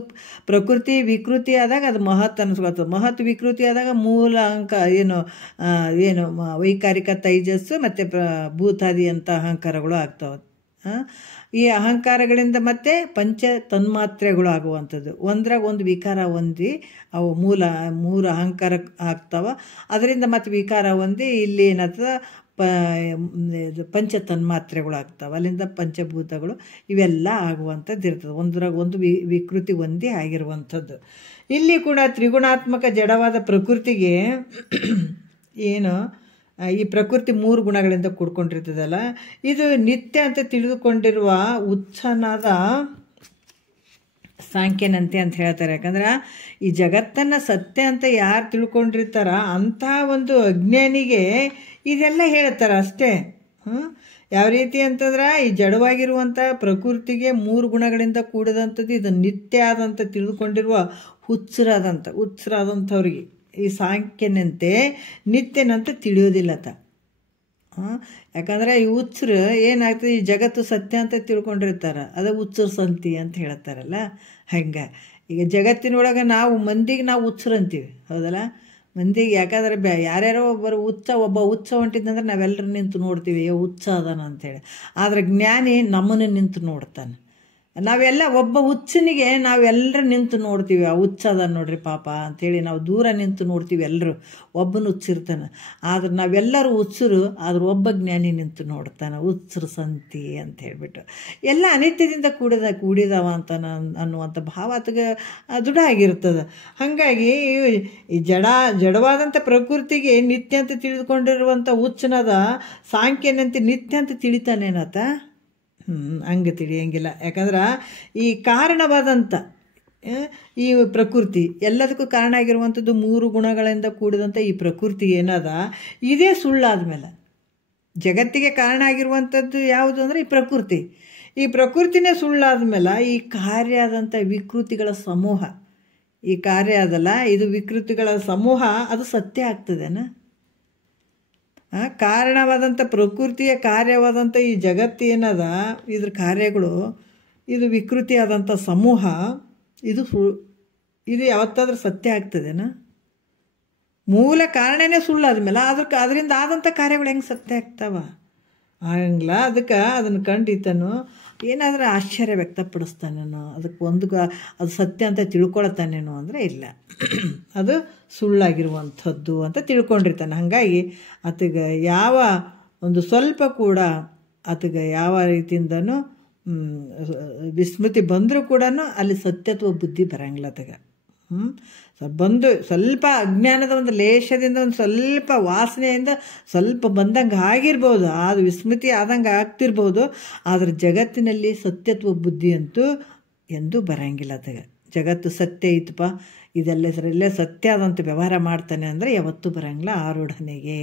ಪ್ರಕೃತಿ ವಿಕೃತಿ ಆದಾಗ ಅದು ಮಹತ್ ಅನಿಸ್ಕೊಳ್ತದೆ. ಮಹತ್ ವಿಕೃತಿ ಆದಾಗ ಮೂಲ ಅಂಕ ಏನು ವೈಕಾರಿಕ ತೈಜಸ್ಸು ಮತ್ತು ಭೂತಾದಿ ಅಂತ ಅಹಂಕಾರಗಳು ಆಗ್ತಾವೆ. ಈ ಅಹಂಕಾರಗಳಿಂದ ಮತ್ತೆ ಪಂಚ ತನ್ಮಾತ್ರೆಗಳು ಆಗುವಂಥದ್ದು. ಒಂದ್ರಾಗ ಒಂದು ವಿಕಾರ ಹೊಂದಿ ಅವು 3 ಅಹಂಕಾರ ಆಗ್ತಾವ. ಅದರಿಂದ ಮತ್ತೆ ವಿಕಾರ ಹೊಂದಿ ಇಲ್ಲಿ ಏನಾಗ್ತದೆ ಪಂಚ ತನ್ಮಾತ್ರೆಗಳು ಆಗ್ತಾವೆ. ಅಲ್ಲಿಂದ ಪಂಚಭೂತಗಳು ಇವೆಲ್ಲ ಆಗುವಂಥದ್ದು ಇರ್ತದೆ. ಒಂದ್ರಾಗ ಒಂದು ವಿಕೃತಿ ಹೊಂದಿ ಆಗಿರುವಂಥದ್ದು. ಇಲ್ಲಿ ಕೂಡ ತ್ರಿಗುಣಾತ್ಮಕ ಜಡವಾದ ಪ್ರಕೃತಿಗೆ ಏನು ಈ ಪ್ರಕೃತಿ 3 ಗುಣಗಳಿಂದ ಕೂಡ್ಕೊಂಡಿರ್ತದಲ್ಲ, ಇದು ನಿತ್ಯ ಅಂತ ತಿಳಿದುಕೊಂಡಿರುವ ಉತ್ಸನಾದ ಸಾಂಖ್ಯನಂತೆ ಅಂತ ಹೇಳ್ತಾರೆ. ಯಾಕಂದ್ರೆ ಈ ಜಗತ್ತನ್ನು ಸತ್ಯ ಅಂತ ಯಾರು ತಿಳ್ಕೊಂಡಿರ್ತಾರ ಅಂಥ ಒಂದು ಅಜ್ಞಾನಿಗೆ ಇದೆಲ್ಲ ಹೇಳ್ತಾರೆ ಅಷ್ಟೇ. ಯಾವ ರೀತಿ ಅಂತಂದ್ರೆ, ಈ ಜಡವಾಗಿರುವಂಥ ಪ್ರಕೃತಿಗೆ 3 ಗುಣಗಳಿಂದ ಕೂಡಿದಂಥದ್ದು ಇದು ನಿತ್ಯ ಆದಂತ ತಿಳಿದುಕೊಂಡಿರುವ ಹುಚ್ಚರಾದಂಥವ್ರಿಗೆ ಈ ಸಾಂಖ್ಯನಂತೆ ನಿತ್ಯನಂತ ತಿಳಿಯೋದಿಲ್ಲತ. ಯಾಕಂದರೆ ಈ ಹುಚ್ಚರು ಏನಾಗ್ತದೆ, ಈ ಜಗತ್ತು ಸತ್ಯ ಅಂತ ತಿಳ್ಕೊಂಡಿರ್ತಾರೆ, ಅದು ಹುಚ್ಚರ ಸಂತಿ ಅಂತ ಹೇಳ್ತಾರಲ್ಲ. ಹಂಗೆ ಈಗ ಜಗತ್ತಿನೊಳಗೆ ನಾವು ಮಂದಿಗೆ ನಾವು ಹುಚ್ಚರು ಅಂತೀವಿ, ಹೌದಲ್ಲ? ಮಂದಿಗೆ ಯಾಕಂದ್ರೆ ಯಾರ್ಯಾರೋ ಒಬ್ಬ ಹುಚ್ಚ ಹೊಂಟಿದ್ದಂದ್ರೆ ನಾವೆಲ್ಲರೂ ನಿಂತು ನೋಡ್ತೀವಿ, ಹುಚ್ಚ ಅದಾನ ಅಂಥೇಳಿ. ಆದರೆ ಜ್ಞಾನಿ ನಮ್ಮನ್ನು ನಿಂತು ನೋಡ್ತಾನೆ. ನಾವೆಲ್ಲ ಒಬ್ಬ ಹುಚ್ಚನಿಗೆ ನಾವೆಲ್ಲರೂ ನಿಂತು ನೋಡ್ತೀವಿ, ಆ ಹುಚ್ಚ ಅದ ನೋಡ್ರಿ ಪಾಪ ಅಂಥೇಳಿ ನಾವು ದೂರ ನಿಂತು ನೋಡ್ತೀವಿ. ಎಲ್ಲರೂ ಒಬ್ಬನ ಹುಚ್ಚಿರ್ತಾನೆ, ಆದ್ರೆ ನಾವೆಲ್ಲರೂ ಹುಚ್ಚರು, ಆದ್ರೆ ಒಬ್ಬ ಜ್ಞಾನಿ ನಿಂತು ನೋಡ್ತಾನೆ, ಹುಚ್ಚರು ಸಂತಿ ಅಂತ ಹೇಳ್ಬಿಟ್ಟು. ಎಲ್ಲ ಅನಿತ್ಯದಿಂದ ಕೂಡಿದವ ಅಂತ ಅನ್ನುವಂಥ ಭಾವ ಅದಕ್ಕೆ ದೃಢ ಆಗಿರ್ತದೆ. ಹಾಗಾಗಿ ಈ ಜಡವಾದಂಥ ಪ್ರಕೃತಿಗೆ ನಿತ್ಯ ಅಂತ ತಿಳಿದುಕೊಂಡಿರುವಂಥ ಹುಚ್ಚನದ ಸಾಂಖ್ಯನಂತೆ ನಿತ್ಯ ಅಂತ ತಿಳಿತಾನೇನತ್ತ? ಹಂಗೆ ತಿಳಿಯಂಗಿಲ್ಲ. ಯಾಕಂದ್ರೆ ಈ ಕಾರಣವಾದಂಥ ಈ ಪ್ರಕೃತಿ ಎಲ್ಲದಕ್ಕೂ ಕಾರಣ ಆಗಿರುವಂಥದ್ದು 3 ಗುಣಗಳಿಂದ ಕೂಡಿದಂಥ ಈ ಪ್ರಕೃತಿ ಏನದ, ಇದೇ ಸುಳ್ಳಾದ್ಮೇಲೆ ಜಗತ್ತಿಗೆ ಕಾರಣ ಆಗಿರುವಂಥದ್ದು ಯಾವುದು ಅಂದರೆ ಈ ಪ್ರಕೃತಿ. ಈ ಪ್ರಕೃತಿನೇ ಸುಳ್ಳಾದ್ಮೇಲೆ ಈ ಕಾರ್ಯ ಆದಂಥ ವಿಕೃತಿಗಳ ಸಮೂಹ, ಈ ಕಾರ್ಯ ಅದಲ್ಲ, ಇದು ವಿಕೃತಿಗಳ ಸಮೂಹ, ಅದು ಸತ್ಯ ಆಗ್ತದೇನ? ಕಾರಣವಾದಂಥ ಪ್ರಕೃತಿಯ ಕಾರ್ಯವಾದಂಥ ಈ ಜಗತ್ತು ಏನದ, ಇದ್ರ ಕಾರ್ಯಗಳು, ಇದು ವಿಕೃತಿ ಆದಂಥ ಸಮೂಹ, ಇದು ಯಾವತ್ತಾದ್ರೂ ಸತ್ಯ ಆಗ್ತದೇನ? ಮೂಲ ಕಾರಣನೇ ಸುಳ್ಳಾದ್ಮೇಲೆ ಅದರಿಂದ ಆದಂಥ ಕಾರ್ಯಗಳು ಹೆಂಗೆ ಸತ್ಯ ಆಗ್ತಾವ? ಆಗಂಗಿಲ್ಲ. ಅದಕ್ಕೆ ಅದನ್ನು ಕಂಡಿತನು ಏನಾದರೂ ಆಶ್ಚರ್ಯ ವ್ಯಕ್ತಪಡಿಸ್ತಾನೇನೋ, ಅದಕ್ಕೆ ಅದು ಸತ್ಯ ಅಂತ ತಿಳ್ಕೊಳ್ತಾನೇನೋ ಅಂದರೆ ಇಲ್ಲ, ಅದು ಸುಳ್ಳಾಗಿರುವಂಥದ್ದು ಅಂತ ತಿಳ್ಕೊಂಡಿರ್ತಾನೆ. ಹಾಗಾಗಿ ಆತಗೆ ಯಾವ ಒಂದು ಸ್ವಲ್ಪ ಕೂಡ ಆತಗೆ ಯಾವ ರೀತಿಯಿಂದನೂ ವಿಸ್ಮೃತಿ ಬಂದರೂ ಕೂಡ ಅಲ್ಲಿ ಸತ್ಯತ್ವ ಬುದ್ಧಿ ಬರಂಗಿಲ್ಲ ಆತಗೆ. ಸ್ವಲ್ಪ ಅಜ್ಞಾನದ ಒಂದು ಲೇಷದಿಂದ ಒಂದು ಸ್ವಲ್ಪ ವಾಸನೆಯಿಂದ ಸ್ವಲ್ಪ ಬಂದಂಗೆ ಆಗಿರ್ಬೋದು, ಅದು ವಿಸ್ಮೃತಿ ಆದಂಗೆ ಆಗ್ತಿರ್ಬೋದು, ಆದರೆ ಜಗತ್ತಿನಲ್ಲಿ ಸತ್ಯತ್ವ ಬುದ್ಧಿ ಅಂತೂ ಎಂದೂ ಬರಂಗಿಲ್ಲ ಆತಗೆ. ಜಗತ್ತು ಸತ್ಯ ಐತಪ್ಪ, ಇದೆಲ್ಲದರಲ್ಲೇ ಸತ್ಯ ಆದಂಥ ವ್ಯವಹಾರ ಮಾಡ್ತಾನೆ ಅಂದರೆ ಯಾವತ್ತೂ ಬರಂಗಿಲ್ಲ ಆರೂಢನಿಗೆ.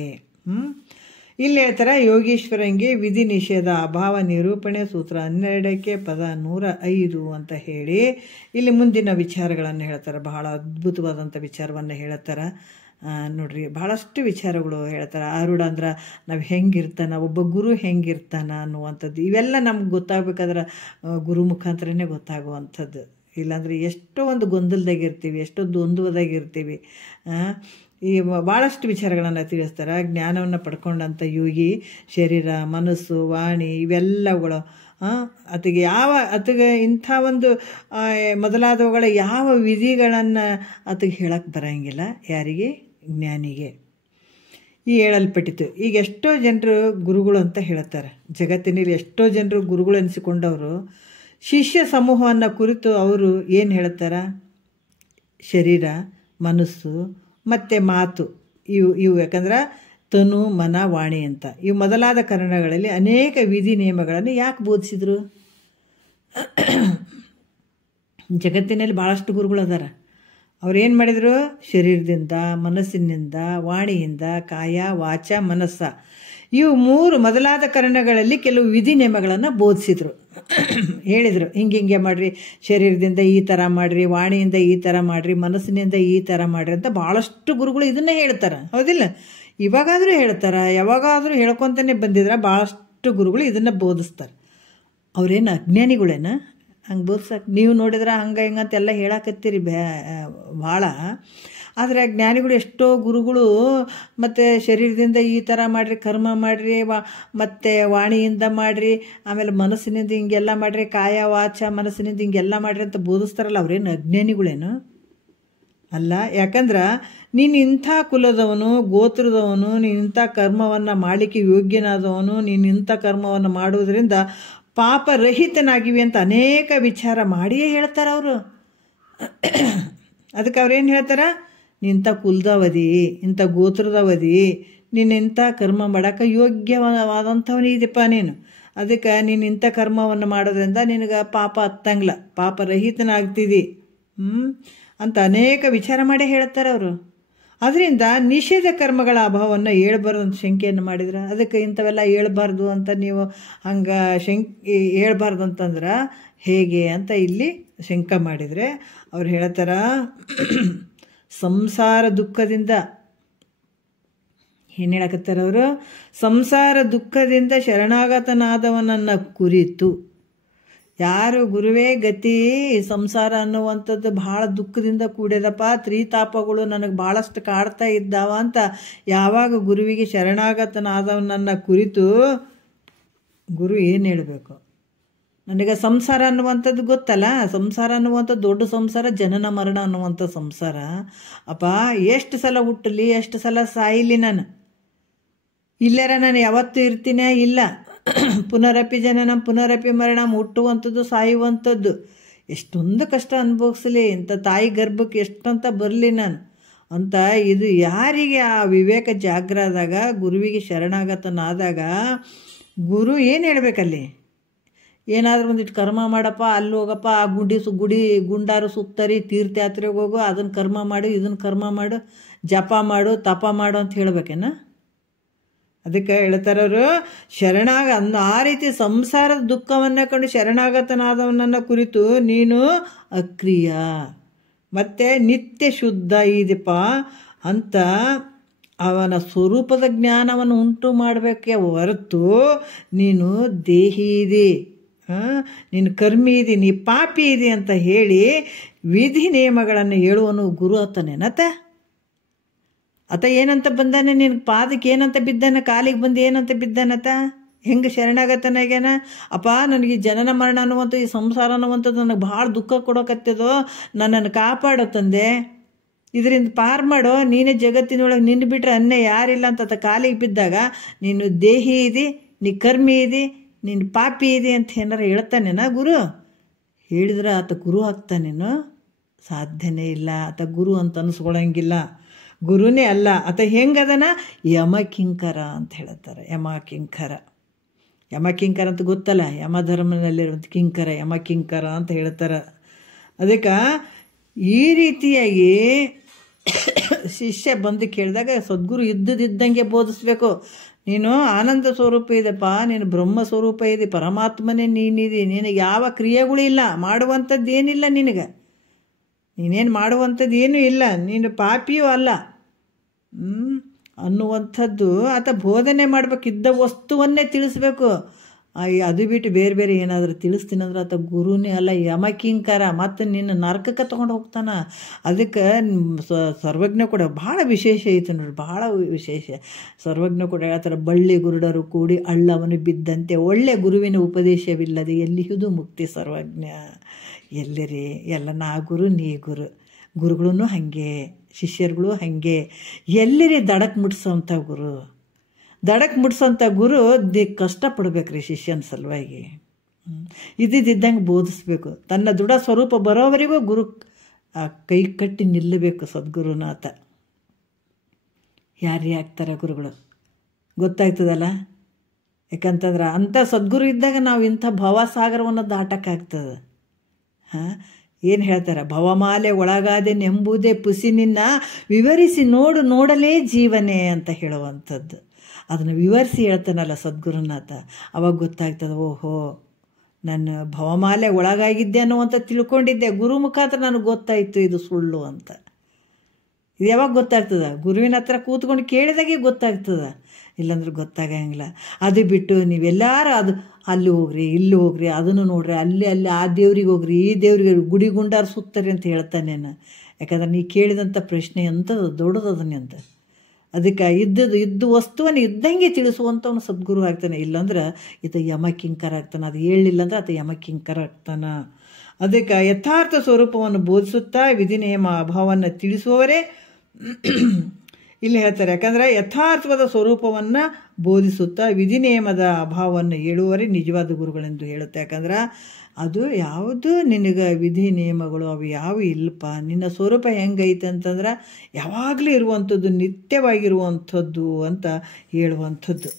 ಇಲ್ಲಿ ಹೇಳ್ತಾರೆ, ಯೋಗೀಶ್ವರಂಗೆ ವಿಧಿ ನಿಷೇಧ ಅಭಾವ ನಿರೂಪಣೆ ಸೂತ್ರ 12ಕ್ಕೆ ಪದ 105 ಅಂತ ಹೇಳಿ ಇಲ್ಲಿ ಮುಂದಿನ ವಿಚಾರಗಳನ್ನು ಹೇಳ್ತಾರೆ. ಬಹಳ ಅದ್ಭುತವಾದಂಥ ವಿಚಾರವನ್ನು ಹೇಳ್ತಾರೆ ನೋಡ್ರಿ. ಬಹಳಷ್ಟು ವಿಚಾರಗಳು ಹೇಳ್ತಾರೆ. ಆರೂಢ ಅಂದ್ರೆ ನಾವು ಹೆಂಗಿರ್ತಾನೆ, ಒಬ್ಬ ಗುರು ಹೆಂಗಿರ್ತಾನ ಅನ್ನುವಂಥದ್ದು, ಇವೆಲ್ಲ ನಮ್ಗೆ ಗೊತ್ತಾಗಬೇಕಾದ್ರೆ ಗುರು ಮುಖಾಂತರನೇ ಗೊತ್ತಾಗುವಂಥದ್ದು. ಇಲ್ಲಾಂದರೆ ಎಷ್ಟೋ ಒಂದು ಗೊಂದಲದಾಗಿರ್ತೀವಿ, ಎಷ್ಟೋ ದ್ವಂದ್ವದಾಗಿರ್ತೀವಿ. ಈ ಭಾಳಷ್ಟು ವಿಚಾರಗಳನ್ನು ತಿಳಿಸ್ತಾರೆ. ಜ್ಞಾನವನ್ನು ಪಡ್ಕೊಂಡಂಥ ಯೋಗಿ ಶರೀರ, ಮನಸ್ಸು, ವಾಣಿ ಇವೆಲ್ಲವುಗಳು ಆತಗೆ ಇಂಥ ಒಂದು ಮೊದಲಾದವುಗಳ ಯಾವ ವಿಧಿಗಳನ್ನು ಆತಗೆ ಹೇಳಕ್ಕೆ ಬರೋಂಗಿಲ್ಲ. ಯಾರಿಗೆ? ಜ್ಞಾನಿಗೆ. ಈ ಹೇಳಲ್ಪಟ್ಟಿತು. ಈಗ ಎಷ್ಟೋ ಜನರು ಗುರುಗಳು ಅಂತ ಹೇಳ್ತಾರೆ. ಜಗತ್ತಿನಲ್ಲಿ ಎಷ್ಟೋ ಜನರು ಗುರುಗಳು ಅನಿಸಿಕೊಂಡವರು ಶಿಷ್ಯ ಸಮೂಹವನ್ನು ಕುರಿತು ಅವರು ಏನು ಹೇಳ್ತಾರೆ? ಶರೀರ, ಮನಸ್ಸು ಮತ್ತು ಮಾತು, ಇವು ಯಾಕಂದ್ರೆ ತನು, ಮನ, ವಾಣಿ ಅಂತ ಇವು ಮೊದಲಾದ ಕರಣಗಳಲ್ಲಿ ಅನೇಕ ವಿಧಿ ನಿಯಮಗಳನ್ನು ಯಾಕೆ ಬೋಧಿಸಿದ್ರು? ಜಗತ್ತಿನಲ್ಲಿ ಭಾಳಷ್ಟು ಗುರುಗಳು ಅದಾರ. ಅವ್ರು ಏನು ಮಾಡಿದರು? ಶರೀರದಿಂದ, ಮನಸ್ಸಿನಿಂದ, ವಾಣಿಯಿಂದ, ಕಾಯ, ವಾಚ, ಮನಸ್ಸ ಇವು 3 ಮೊದಲಾದ ಕರಣಗಳಲ್ಲಿ ಕೆಲವು ವಿಧಿ ನಿಯಮಗಳನ್ನು ಬೋಧಿಸಿದ್ರು. ಹೇಳಿದರು, ಹಿಂಗೆ ಮಾಡಿರಿ, ಶರೀರದಿಂದ ಈ ಥರ ಮಾಡಿರಿ, ವಾಣಿಯಿಂದ ಈ ಥರ ಮಾಡಿರಿ, ಮನಸ್ಸಿನಿಂದ ಈ ಥರ ಮಾಡಿರಿ ಅಂತ ಭಾಳಷ್ಟು ಗುರುಗಳು ಇದನ್ನೇ ಹೇಳ್ತಾರೆ, ಹೌದಿಲ್ಲ? ಇವಾಗಾದರೂ ಹೇಳ್ತಾರೆ, ಯಾವಾಗಾದರೂ ಹೇಳ್ಕೊತಾನೆ ಬಂದಿದ್ರೆ ಭಾಳಷ್ಟು ಗುರುಗಳು ಇದನ್ನು ಬೋಧಿಸ್ತಾರೆ. ಅವ್ರೇನು ಅಜ್ಞಾನಿಗಳೇನ ಹಂಗೆ ಬೋಧಿಸಕ್ಕೆ? ನೀವು ನೋಡಿದ್ರೆ ಹಂಗೆ ಹಿಂಗಂತೆಲ್ಲ ಹೇಳಕತ್ತೀರಿ ಭಾಳ. ಆದರೆ ಜ್ಞಾನಿಗಳು ಎಷ್ಟೋ ಗುರುಗಳು ಮತ್ತು ಶರೀರದಿಂದ ಈ ಥರ ಮಾಡಿರಿ, ಕರ್ಮ ಮಾಡಿರಿ, ಮತ್ತು ವಾಣಿಯಿಂದ ಮಾಡಿರಿ, ಆಮೇಲೆ ಮನಸ್ಸಿನಿಂದ ಹಿಂಗೆಲ್ಲ ಮಾಡಿರಿ, ಕಾಯ ವಾಚ ಮನಸ್ಸಿನಿಂದ ಹಿಂಗೆಲ್ಲ ಮಾಡಿರಿ ಅಂತ ಬೋಧಿಸ್ತಾರಲ್ಲ, ಅವ್ರೇನು ಅಜ್ಞಾನಿಗಳೇನು? ಅಲ್ಲ. ಯಾಕಂದ್ರೆ ನೀನು ಇಂಥ ಕುಲದವನು, ಗೋತ್ರದವನು, ನೀನು ಇಂಥ ಕರ್ಮವನ್ನು ಮಾಡಲಿಕ್ಕೆ ಯೋಗ್ಯನಾದವನು, ನೀನು ಇಂಥ ಕರ್ಮವನ್ನು ಮಾಡುವುದರಿಂದ ಪಾಪರಹಿತನಾಗಿವಿ ಅಂತ ಅನೇಕ ವಿಚಾರ ಮಾಡಿಯೇ ಹೇಳ್ತಾರೆ ಅವರು. ಅದಕ್ಕೆ ಅವ್ರೇನು ಹೇಳ್ತಾರೆ? ನಿಂಥ ಕುಲದವದಿ, ಇಂಥ ಗೋತ್ರದವದಿ, ನೀನು ಇಂಥ ಕರ್ಮ ಮಾಡೋಕ್ಕೆ ಯೋಗ್ಯವಾದಂಥವನೇ ಇದೆಪ್ಪ ನೀನು. ಅದಕ್ಕೆ ನೀನು ಇಂಥ ಕರ್ಮವನ್ನು ಮಾಡೋದ್ರಿಂದ ನಿನಗೆ ಪಾಪ ಹತ್ತಂಗಿಲ್ಲ, ಪಾಪರಹಿತನಾಗ್ತಿದ್ದಿ ಅಂತ ಅನೇಕ ವಿಚಾರ ಮಾಡೇ ಹೇಳ್ತಾರೆ ಅವರು. ಅದರಿಂದ ನಿಷೇಧ ಕರ್ಮಗಳ ಅಭಾವವನ್ನು ಹೇಳ್ಬಾರ್ದು ಅಂತ ಶಂಕೆಯನ್ನು ಮಾಡಿದ್ರೆ, ಅದಕ್ಕೆ ಇಂಥವೆಲ್ಲ ಹೇಳ್ಬಾರ್ದು ಅಂತ ನೀವು ಹಂಗೆ ಹೇಳ್ಬಾರ್ದು ಅಂತಂದ್ರೆ ಹೇಗೆ ಅಂತ ಇಲ್ಲಿ ಶಂಕ ಮಾಡಿದರೆ ಅವ್ರು ಹೇಳ್ತಾರ, ಸಂಸಾರ ದುಃಖದಿಂದ ಏನು ಹೇಳಕತ್ತಾರವರು? ಸಂಸಾರ ದುಃಖದಿಂದ ಶರಣಾಗತನಾದವನನ್ನು ಕುರಿತು. ಯಾರು ಗುರುವೇ ಗತಿ, ಸಂಸಾರ ಅನ್ನುವಂಥದ್ದು ಭಾಳ ದುಃಖದಿಂದ ಕೂಡ್ಯದಪ್ಪ, ತ್ರಿತಾಪಗಳು ನನಗೆ ಭಾಳಷ್ಟು ಕಾಡ್ತಾ ಇದ್ದಾವ ಅಂತ ಯಾವಾಗ ಗುರುವಿಗೆ ಶರಣಾಗತನಾದವನನ್ನು ಕುರಿತು ಗುರು ಏನು ಹೇಳಬೇಕು? ನನಗೆ ಸಂಸಾರ ಅನ್ನುವಂಥದ್ದು ಗೊತ್ತಲ್ಲ, ಸಂಸಾರ ಅನ್ನುವಂಥದ್ದು ದೊಡ್ಡ ಸಂಸಾರ, ಜನನ ಮರಣ ಅನ್ನುವಂಥ ಸಂಸಾರ. ಅಪ್ಪ ಎಷ್ಟು ಸಲ ಹುಟ್ಟಲಿ, ಎಷ್ಟು ಸಲ ಸಾಯಿಲಿ, ನಾನು ಇಲ್ಲರ ನಾನು ಯಾವತ್ತೂ ಇರ್ತೀನೇ ಇಲ್ಲ. ಪುನರಪಿ ಜನನ ಪುನರಪಿ ಮರಣ, ಹುಟ್ಟುವಂಥದ್ದು ಸಾಯುವಂಥದ್ದು. ಎಷ್ಟೊಂದು ಕಷ್ಟ ಅನುಭವಿಸಲಿ, ಇಂಥ ತಾಯಿ ಗರ್ಭಕ್ಕೆ ಎಷ್ಟಂತ ಬರಲಿ ನಾನು ಅಂತ. ಇದು ಯಾರಿಗೆ ಆ ವಿವೇಕ ಜಾಗ್ರ ಆದಾಗ, ಗುರುವಿಗೆ ಶರಣಾಗತನಾದಾಗ ಗುರು ಏನು ಹೇಳಬೇಕಲ್ಲಿ? ಏನಾದರೂ ಒಂದಿಟ್ಟು ಕರ್ಮ ಮಾಡಪ್ಪ, ಅಲ್ಲಿ ಹೋಗಪ್ಪ, ಆ ಗುಡಿ ಗುಂಡಾರು ಸುತ್ತರಿ, ತೀರ್ಥಯಾತ್ರೆಗೆ ಹೋಗು, ಅದನ್ನು ಕರ್ಮ ಮಾಡು, ಇದನ್ನು ಕರ್ಮ ಮಾಡು, ಜಪ ಮಾಡು, ತಪ ಮಾಡು ಅಂತ ಹೇಳಬೇಕೇನ? ಅದಕ್ಕೆ ಹೇಳ್ತಾರವರು, ಆ ರೀತಿ ಸಂಸಾರದ ದುಃಖವನ್ನು ಕಂಡು ಶರಣಾಗತನಾದವನನ್ನು ಕುರಿತು ನೀನು ಅಕ್ರಿಯ ಮತ್ತು ನಿತ್ಯ ಶುದ್ಧ ಇದೆಪ್ಪ ಅಂತ ಅವನ ಸ್ವರೂಪದ ಜ್ಞಾನವನ್ನು ಉಂಟು ಮಾಡಬೇಕೆ ಹೊರತು ನೀನು ದೇಹಿ ಇದೆ, ನೀನು ಕರ್ಮಿ ಇದೆ, ನೀ ಪಾಪಿ ಇದೆ ಅಂತ ಹೇಳಿ ವಿಧಿ ನಿಯಮಗಳನ್ನು ಹೇಳುವನು ಗುರು ಆತನೇನತ. ಆತ ಏನಂತ ಬಂದಾನೆ? ನಿನಗೆ ಪಾದಕ್ಕೆ ಏನಂತ ಬಿದ್ದಾನೆ? ಕಾಲಿಗೆ ಬಂದು ಏನಂತ ಬಿದ್ದಾನತ? ಹೆಂಗೆ ಶರಣಾಗತನಾಗ್ಯಾನ? ಅಪ್ಪ ನನಗೆ ಜನನ ಮರಣ ಅನ್ನುವಂಥ ಈ ಸಂಸಾರ ಅನ್ನುವಂಥದ್ದು ನನಗೆ ಭಾಳ ದುಃಖ ಕೊಡೋಕತ್ತದೋ, ನನ್ನನ್ನು ಕಾಪಾಡೋ ತಂದೆ, ಇದರಿಂದ ಪಾರು ಮಾಡೋ, ನೀನೇ ಜಗತ್ತಿನೊಳಗೆ ನಿನ್ನ ಬಿಟ್ಟರೆ ಅನ್ನೇ ಯಾರಿಲ್ಲ ಅಂತ ಕಾಲಿಗೆ ಬಿದ್ದಾಗ ನೀನು ದೇಹಿ ಇದಿ, ನೀ ಕರ್ಮಿ ಇದಿ, ನೀನು ಪಾಪಿ ಇದೆ ಅಂತ ಏನಾರು ಹೇಳ್ತಾನೇನ ಗುರು? ಹೇಳಿದ್ರೆ ಆತ ಗುರು ಆಗ್ತಾನೇನೋ? ಸಾಧ್ಯನೇ ಇಲ್ಲ. ಆತ ಗುರು ಅಂತ ಅನಿಸ್ಕೊಳ್ಳಂಗಿಲ್ಲ, ಗುರುನೇ ಅಲ್ಲ. ಆತ ಹೆಂಗದನ? ಯಮಕಿಂಕರ ಅಂತ ಹೇಳ್ತಾರೆ. ಯಮಕಿಂಕರ ಅಂತ ಗೊತ್ತಲ್ಲ, ಯಮಧರ್ಮನಲ್ಲಿರುವಂಥ ಕಿಂಕರ, ಯಮಕಿಂಕರ ಅಂತ ಹೇಳ್ತಾರೆ. ಅದಕ್ಕೆ ಈ ರೀತಿಯಾಗಿ ಶಿಷ್ಯ ಬಂದು ಕೇಳಿದಾಗ ಸದ್ಗುರು ಇದ್ದಂಗೆ ಬೋಧಿಸ್ಬೇಕು. ನೀನು ಆನಂದ ಸ್ವರೂಪ ಇದೆಪ್ಪ, ನೀನು ಬ್ರಹ್ಮ ಸ್ವರೂಪ ಇದೆ, ಪರಮಾತ್ಮನೇ ನೀನಿದೆ, ನಿನಗೆ ಯಾವ ಕ್ರಿಯೆಗಳು ಇಲ್ಲ, ಮಾಡುವಂಥದ್ದು ಏನಿಲ್ಲ, ನೀನೇನು ಮಾಡುವಂಥದ್ದು ಏನೂ ಇಲ್ಲ, ನೀನು ಪಾಪಿಯೂ ಅಲ್ಲ ಅನ್ನುವಂಥದ್ದು ಆತ ಬೋಧನೆ ಮಾಡಬೇಕು. ಇದ್ದ ವಸ್ತುವನ್ನೇ ತಿಳಿಸ್ಬೇಕು. ಅದು ಬಿಟ್ಟು ಬೇರೆ ಬೇರೆ ಏನಾದರೂ ತಿಳಿಸ್ತೀನಂದ್ರೆ ಆತ ಗುರುನೇ ಅಲ್ಲ, ಯಮಕಿಂಕರ. ಮತ್ತು ನಿನ್ನ ನರಕಕ್ಕೆ ತೊಗೊಂಡು ಹೋಗ್ತಾನೆ. ಅದಕ್ಕೆ ಸರ್ವಜ್ಞ ಕೂಡ ಭಾಳ ವಿಶೇಷ ಐತೆ ನೋಡ್ರಿ, ಭಾಳ ವಿಶೇಷ. ಸರ್ವಜ್ಞ ಕೂಡ ಹೇಳ್ತಾರೆ, ಬಳ್ಳಿ ಗುರುಡರು ಕೂಡಿ ಅಳ್ಳವನು ಬಿದ್ದಂತೆ, ಒಳ್ಳೆ ಗುರುವಿನ ಉಪದೇಶವಿಲ್ಲದೆ ಎಲ್ಲಿಯುವುದು ಮುಕ್ತಿ ಸರ್ವಜ್ಞ. ಎಲ್ಲರಿ ಎಲ್ಲ ನಾ ಗುರು ನೀ ಗುರು, ಗುರುಗಳೂ ಹಾಗೆ, ಶಿಷ್ಯರುಗಳು ಹಾಗೆ. ಎಲ್ಲಿರಿ ದಡಕ್ಕೆ ಮುಟ್ಸೋಂಥ ಗುರು, ದಡಕ್ಕೆ ಮುಟ್ಸೋಂಥ ಗುರು ಕಷ್ಟಪಡ್ಬೇಕ್ರಿ ಶಿಷ್ಯನ ಸಲುವಾಗಿ. ಇದ್ದಿದ್ದಂಗೆ ಬೋಧಿಸ್ಬೇಕು. ತನ್ನ ದೃಢ ಸ್ವರೂಪ ಬರೋವರೆಗೂ ಗುರು ಕೈ ಕಟ್ಟಿ ನಿಲ್ಲಬೇಕು ಸದ್ಗುರುನಾಥ. ಯಾರೇ ಆಗ್ತಾರೆ ಗುರುಗಳು ಗೊತ್ತಾಗ್ತದಲ್ಲ. ಯಾಕಂತಂದ್ರೆ ಅಂಥ ಸದ್ಗುರು ಇದ್ದಾಗ ನಾವು ಇಂಥ ಭವಸಾಗರವನ್ನು ದಾಟಕ್ಕಾಗ್ತದೆ. ಏನು ಹೇಳ್ತಾರೆ? ಭವಮಾಲೆ ಒಳಗಾದೆನೆಂಬುದೇ ಪುಸಿ ನಿನ್ನ ವಿವರಿಸಿ ನೋಡಲೇ ಜೀವನೇ ಅಂತ ಹೇಳುವಂಥದ್ದು. ಅದನ್ನು ವಿವರಿಸಿ ಹೇಳ್ತಾನಲ್ಲ ಸದ್ಗುರುನಾಥ. ಅವಾಗ ಗೊತ್ತಾಗ್ತದೆ, ಓಹೋ ನಾನು ಭವಮಾಲೆ ಒಳಗಾಗಿದ್ದೆ ಅನ್ನುವಂಥ ತಿಳ್ಕೊಂಡಿದ್ದೆ, ಗುರು ಮುಖಾಂತರ ನನಗೆ ಗೊತ್ತಾಯಿತು ಇದು ಸುಳ್ಳು ಅಂತ. ಇದು ಯಾವಾಗ ಗೊತ್ತಾಗ್ತದೆ? ಗುರುವಿನ ಹತ್ರ ಕೂತ್ಕೊಂಡು ಕೇಳಿದಾಗೆ ಗೊತ್ತಾಗ್ತದೆ, ಇಲ್ಲಾಂದ್ರೆ ಗೊತ್ತಾಗಂಗಿಲ್ಲ. ಅದು ಬಿಟ್ಟು ನೀವೆಲ್ಲರೂ ಅಲ್ಲಿ ಹೋಗ್ರಿ, ಇಲ್ಲಿ ಹೋಗ್ರಿ, ಅದನ್ನು ನೋಡ್ರಿ, ಅಲ್ಲಿ ಆ ದೇವ್ರಿಗೆ ಹೋಗ್ರಿ, ಈ ದೇವ್ರಿಗೆ ಗುಡಿ ಗುಂಡಾರು ಸುತ್ತಾರೆ ಅಂತ ಹೇಳ್ತಾನೇನು. ಯಾಕಂದ್ರೆ ನೀ ಕೇಳಿದಂಥ ಪ್ರಶ್ನೆ ಎಂಥದ್ದು ದೊಡ್ಡದದನ್ನೇ ಅಂತ. ಅದಕ್ಕೆ ಇದ್ದ ವಸ್ತುವನ್ನು ಇದ್ದಂಗೆ ತಿಳಿಸುವಂಥವನು ಸದ್ಗುರು ಆಗ್ತಾನೆ. ಇಲ್ಲಾಂದ್ರೆ ಈತ ಯಮಕಿಂಕರ ಆಗ್ತಾನೆ. ಅದು ಹೇಳಲಿಲ್ಲ ಅಂದ್ರೆ ಆತ ಯಮಕಿಂಕರ ಆಗ್ತಾನೆ. ಅದಕ್ಕೆ ಯಥಾರ್ಥ ಸ್ವರೂಪವನ್ನು ಬೋಧಿಸುತ್ತಾ ವಿಧಿ ನಿಯಮ ಅಭಾವವನ್ನು ತಿಳಿಸುವವರೇ ಇಲ್ಲಿ ಹೇಳ್ತಾರೆ. ಯಾಕಂದರೆ ಯಥಾರ್ಥವಾದ ಸ್ವರೂಪವನ್ನು ಬೋಧಿಸುತ್ತಾ ವಿಧಿ ನಿಯಮದ ಅಭಾವವನ್ನು ಹೇಳುವವರೇ ನಿಜವಾದ ಗುರುಗಳೆಂದು ಹೇಳುತ್ತೆ. ಯಾಕಂದ್ರೆ ಅದು ಯಾವುದು ನಿನಗೆ ವಿಧಿ ನಿಯಮಗಳು ಅವು ಯಾವ ಇಲ್ಲಪ್ಪ, ನಿನ್ನ ಸ್ವರೂಪ ಹೆಂಗೈತೆ ಅಂತಂದ್ರೆ ಯಾವಾಗಲೂ ಇರುವಂಥದ್ದು, ನಿತ್ಯವಾಗಿರುವಂಥದ್ದು ಅಂತ ಹೇಳುವಂಥದ್ದು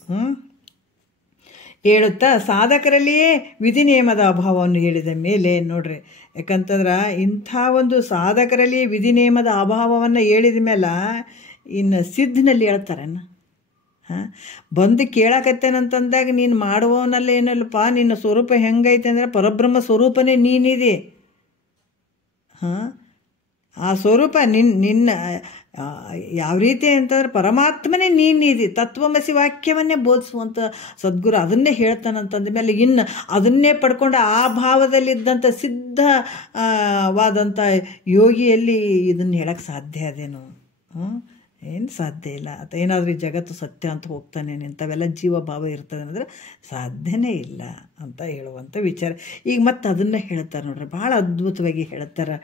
ಹೇಳುತ್ತಾ ಸಾಧಕರಲ್ಲಿಯೇ ವಿಧಿ ನಿಯಮದ ಅಭಾವವನ್ನು ಹೇಳಿದ ಮೇಲೆ ನೋಡ್ರಿ. ಯಾಕಂತಂದ್ರೆ ಇಂಥ ಒಂದು ಸಾಧಕರಲ್ಲಿ ವಿಧಿ ನಿಯಮದ ಅಭಾವವನ್ನು ಹೇಳಿದ ಮೇಲೆ ಇನ್ನು ಸಿದ್ಧನಲ್ಲಿ ಹೇಳ್ತಾರೇನು? ಬಂದು ಕೇಳಕತ್ತೇನಂತಂದಾಗ ನೀನು ಮಾಡುವವನಲ್ಲ ಏನಲ್ಲಪ್ಪ, ನಿನ್ನ ಸ್ವರೂಪ ಹೆಂಗೈತೆ ಅಂದರೆ ಪರಬ್ರಹ್ಮ ಸ್ವರೂಪನೇ ನೀನಿದೆ. ಆ ಸ್ವರೂಪ ನಿನ್ನ ಯಾವ ರೀತಿ ಅಂತಂದ್ರೆ ಪರಮಾತ್ಮನೇ ನೀನಿದೆ. ತತ್ವಮಸಿ ವಾಕ್ಯವನ್ನೇ ಬೋಧಿಸುವಂಥ ಸದ್ಗುರು ಅದನ್ನೇ ಹೇಳ್ತಾನಂತಂದ ಮೇಲೆ ಇನ್ನು ಅದನ್ನೇ ಪಡ್ಕೊಂಡು ಆ ಭಾವದಲ್ಲಿದ್ದಂಥ ಸಿದ್ಧವಾದಂಥ ಯೋಗಿಯಲ್ಲಿ ಇದನ್ನು ಹೇಳಕ್ಕೆ ಸಾಧ್ಯ ಅದೇನು? ಏನು ಸಾಧ್ಯ ಇಲ್ಲ. ಆತ ಏನಾದರೂ ಈ ಜಗತ್ತು ಸತ್ಯ ಅಂತ ಹೋಗ್ತಾನೆ, ಇಂಥವೆಲ್ಲ ಜೀವಭಾವ ಇರ್ತದೆ ಅಂದರೆ ಸಾಧ್ಯನೇ ಇಲ್ಲ ಅಂತ ಹೇಳುವಂಥ ವಿಚಾರ. ಈಗ ಮತ್ತೆ ಅದನ್ನು ಹೇಳ್ತಾರೆ ನೋಡ್ರಿ, ಭಾಳ ಅದ್ಭುತವಾಗಿ ಹೇಳ್ತಾರೆ.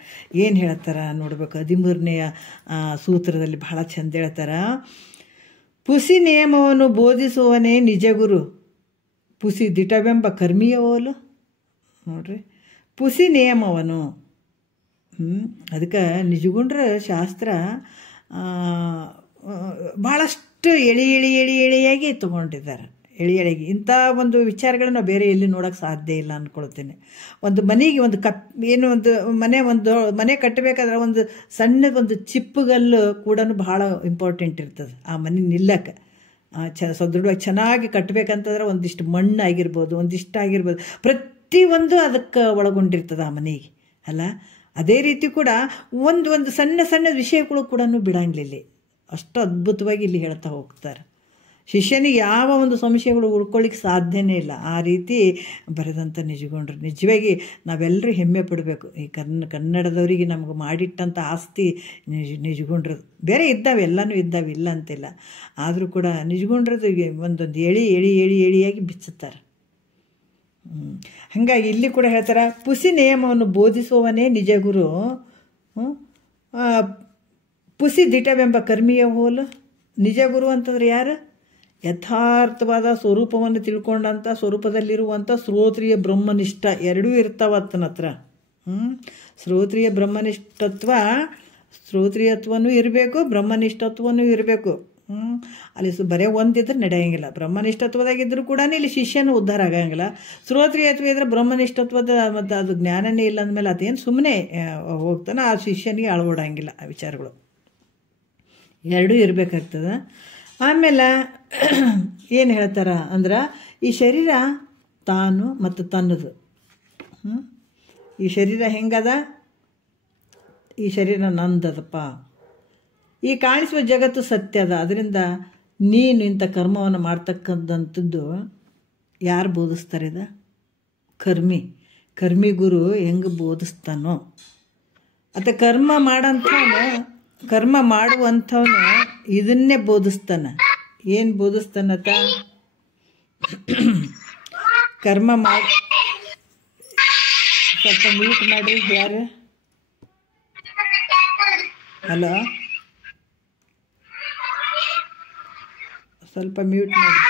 ಏನು ಹೇಳ್ತಾರೆ ನೋಡ್ಬೇಕು, 13ನೇ ಸೂತ್ರದಲ್ಲಿ ಭಾಳ ಚಂದ ಹೇಳ್ತಾರೆ. ಪುಸಿ ನಿಯಮವನ್ನು ಬೋಧಿಸುವವನೇ ನಿಜ ಗುರು, ಪುಸಿ ದಿಟವೆಂಬ ಕರ್ಮಿಯ ಹೋಲು. ನೋಡ್ರಿ, ಪುಸಿ ನಿಯಮವನು. ಅದಕ್ಕೆ ನಿಜಗುಂಡ್ರ ಶಾಸ್ತ್ರ ಭಾಳಷ್ಟು ಎಳೆಯಾಗಿ ತೊಗೊಂಡಿದ್ದಾರೆ. ಎಳೆಯಾಗಿ ಇಂಥ ಒಂದು ವಿಚಾರಗಳನ್ನ ನಾವು ಬೇರೆ ಎಲ್ಲಿ ನೋಡೋಕ್ಕೆ ಸಾಧ್ಯ ಇಲ್ಲ ಅಂದ್ಕೊಳ್ತೇನೆ. ಒಂದು ಮನೆಗೆ ಒಂದು ಒಂದು ಮನೆ ಕಟ್ಟಬೇಕಾದ್ರೆ ಒಂದು ಸಣ್ಣದೊಂದು ಚಿಪ್ಪುಗಲ್ಲು ಕೂಡ ಭಾಳ ಇಂಪಾರ್ಟೆಂಟ್ ಇರ್ತದೆ ಆ ಮನೆ ನಿಲ್ಲಕ್ಕೆ. ಸದೃಢವಾಗಿ ಚೆನ್ನಾಗಿ ಕಟ್ಟಬೇಕಂತಂದ್ರೆ ಒಂದಿಷ್ಟು ಮಣ್ಣು ಆಗಿರ್ಬೋದು, ಒಂದಿಷ್ಟು ಆಗಿರ್ಬೋದು, ಪ್ರತಿಯೊಂದು ಅದಕ್ಕೆ ಒಳಗೊಂಡಿರ್ತದೆ ಆ ಮನೆಗೆ ಅಲ್ಲ. ಅದೇ ರೀತಿ ಕೂಡ ಒಂದು ಸಣ್ಣ ವಿಷಯಗಳು ಕೂಡ ಬಿಡಂಗಿಲ್ಲ. ಅಷ್ಟು ಅದ್ಭುತವಾಗಿ ಇಲ್ಲಿ ಹೇಳ್ತಾ ಹೋಗ್ತಾರೆ. ಶಿಷ್ಯನಿಗೆ ಯಾವ ಒಂದು ಸಂಶಯಗಳು ಉಳ್ಕೊಳ್ಳಿಕ್ಕೆ ಸಾಧ್ಯನೇ ಇಲ್ಲ. ಆ ರೀತಿ ಬರೆದಂಥ ನಿಜಗೊಂಡ್ರು. ನಿಜವಾಗಿ ನಾವೆಲ್ಲರೂ ಹೆಮ್ಮೆ ಪಡಬೇಕು. ಈ ಕನ್ನಡದವರಿಗೆ ನಮ್ಗೆ ಮಾಡಿಟ್ಟಂಥ ಆಸ್ತಿ ನಿಜಗೊಂಡ್ರದು. ಬೇರೆ ಇದ್ದಾವೆ, ಎಲ್ಲನೂ ಇದ್ದಾವೆ, ಇಲ್ಲ ಅಂತಿಲ್ಲ. ಆದರೂ ಕೂಡ ನಿಜಗೊಂಡ್ರದು ಒಂದೊಂದು ಎಳಿಯಾಗಿ ಬಿಚ್ಚುತ್ತಾರೆ. ಹಾಗಾಗಿ ಇಲ್ಲಿ ಕೂಡ ಹೇಳ್ತಾರೆ, ಪುಸಿ ನಿಯಮವನ್ನು ಬೋಧಿಸುವವನೇ ನಿಜ ಗುರು, ಪುಸಿ ದಿಟವೆಂಬ ಕರ್ಮಿಯ ಹೋಲು. ನಿಜ ಗುರು ಅಂತಂದ್ರೆ ಯಾರು? ಯಥಾರ್ಥವಾದ ಸ್ವರೂಪವನ್ನು ತಿಳ್ಕೊಂಡಂಥ, ಸ್ವರೂಪದಲ್ಲಿರುವಂಥ ಶ್ರೋತ್ರಿಯ ಬ್ರಹ್ಮನಿಷ್ಠ ಎರಡೂ ಇರ್ತಾವ ಆತನ ಹತ್ರ. ಶ್ರೋತ್ರಿಯ ಶ್ರೋತ್ರಿಯತ್ವನೂ ಇರಬೇಕು, ಬ್ರಹ್ಮನಿಷ್ಠತ್ವನೂ ಇರಬೇಕು. ಅಲ್ಲಿ ಬರೀ ಒಂದಿದ್ರೆ ನಡೆಯಂಗಿಲ್ಲ. ಬ್ರಹ್ಮನಿಷ್ಠತ್ವದಾಗಿದ್ದರೂ ಕೂಡ ಇಲ್ಲಿ ಶಿಷ್ಯನೂ ಉದ್ಧಾರ ಆಗಂಗಿಲ್ಲ. ಶ್ರೋತ್ರಿಯತ್ವ ಇದ್ರೆ ಬ್ರಹ್ಮನಿಷ್ಠತ್ವದ ಮತ್ತು ಅದು ಜ್ಞಾನನೇ ಇಲ್ಲ ಅಂದಮೇಲೆ ಅದೇನು ಸುಮ್ಮನೆ ಹೋಗ್ತಾನೆ, ಆ ಶಿಷ್ಯನಿಗೆ ಅಳವಡಂಗಿಲ್ಲ ಆ ವಿಚಾರಗಳು. ಎರಡೂ ಇರಬೇಕಾಗ್ತದೆ. ಆಮೇಲೆ ಏನು ಹೇಳ್ತಾರ ಅಂದ್ರೆ, ಈ ಶರೀರ ತಾನು ಮತ್ತು ತನ್ನದು. ಈ ಶರೀರ ಹೆಂಗದ? ಈ ಶರೀರ ನಂದದಪ್ಪ. ಈ ಕಾಣಿಸುವ ಜಗತ್ತು ಸತ್ಯ ಅದ. ಅದರಿಂದ ನೀನು ಇಂಥ ಕರ್ಮವನ್ನು ಮಾಡ್ತಕ್ಕಂಥದ್ದು ಯಾರು ಬೋಧಿಸ್ತಾರೆ? ಇದು ಕರ್ಮಿ ಗುರು ಹೆಂಗೆ ಬೋಧಿಸ್ತಾನೋ ಅಥವಾ ಕರ್ಮ ಮಾಡುವಂಥವನು ಇದನ್ನೇ ಬೋಧಿಸ್ತಾನೆ. ಏನು ಬೋಧಿಸ್ತಾನತ್ತ? ಕರ್ಮ ಮಾಡಿ. ಸ್ವಲ್ಪ ಮ್ಯೂಟ್ ಮಾಡಿ. ಯಾರು? ಹಲೋ, ಸ್ವಲ್ಪ ಮ್ಯೂಟ್ ಮಾಡಿ.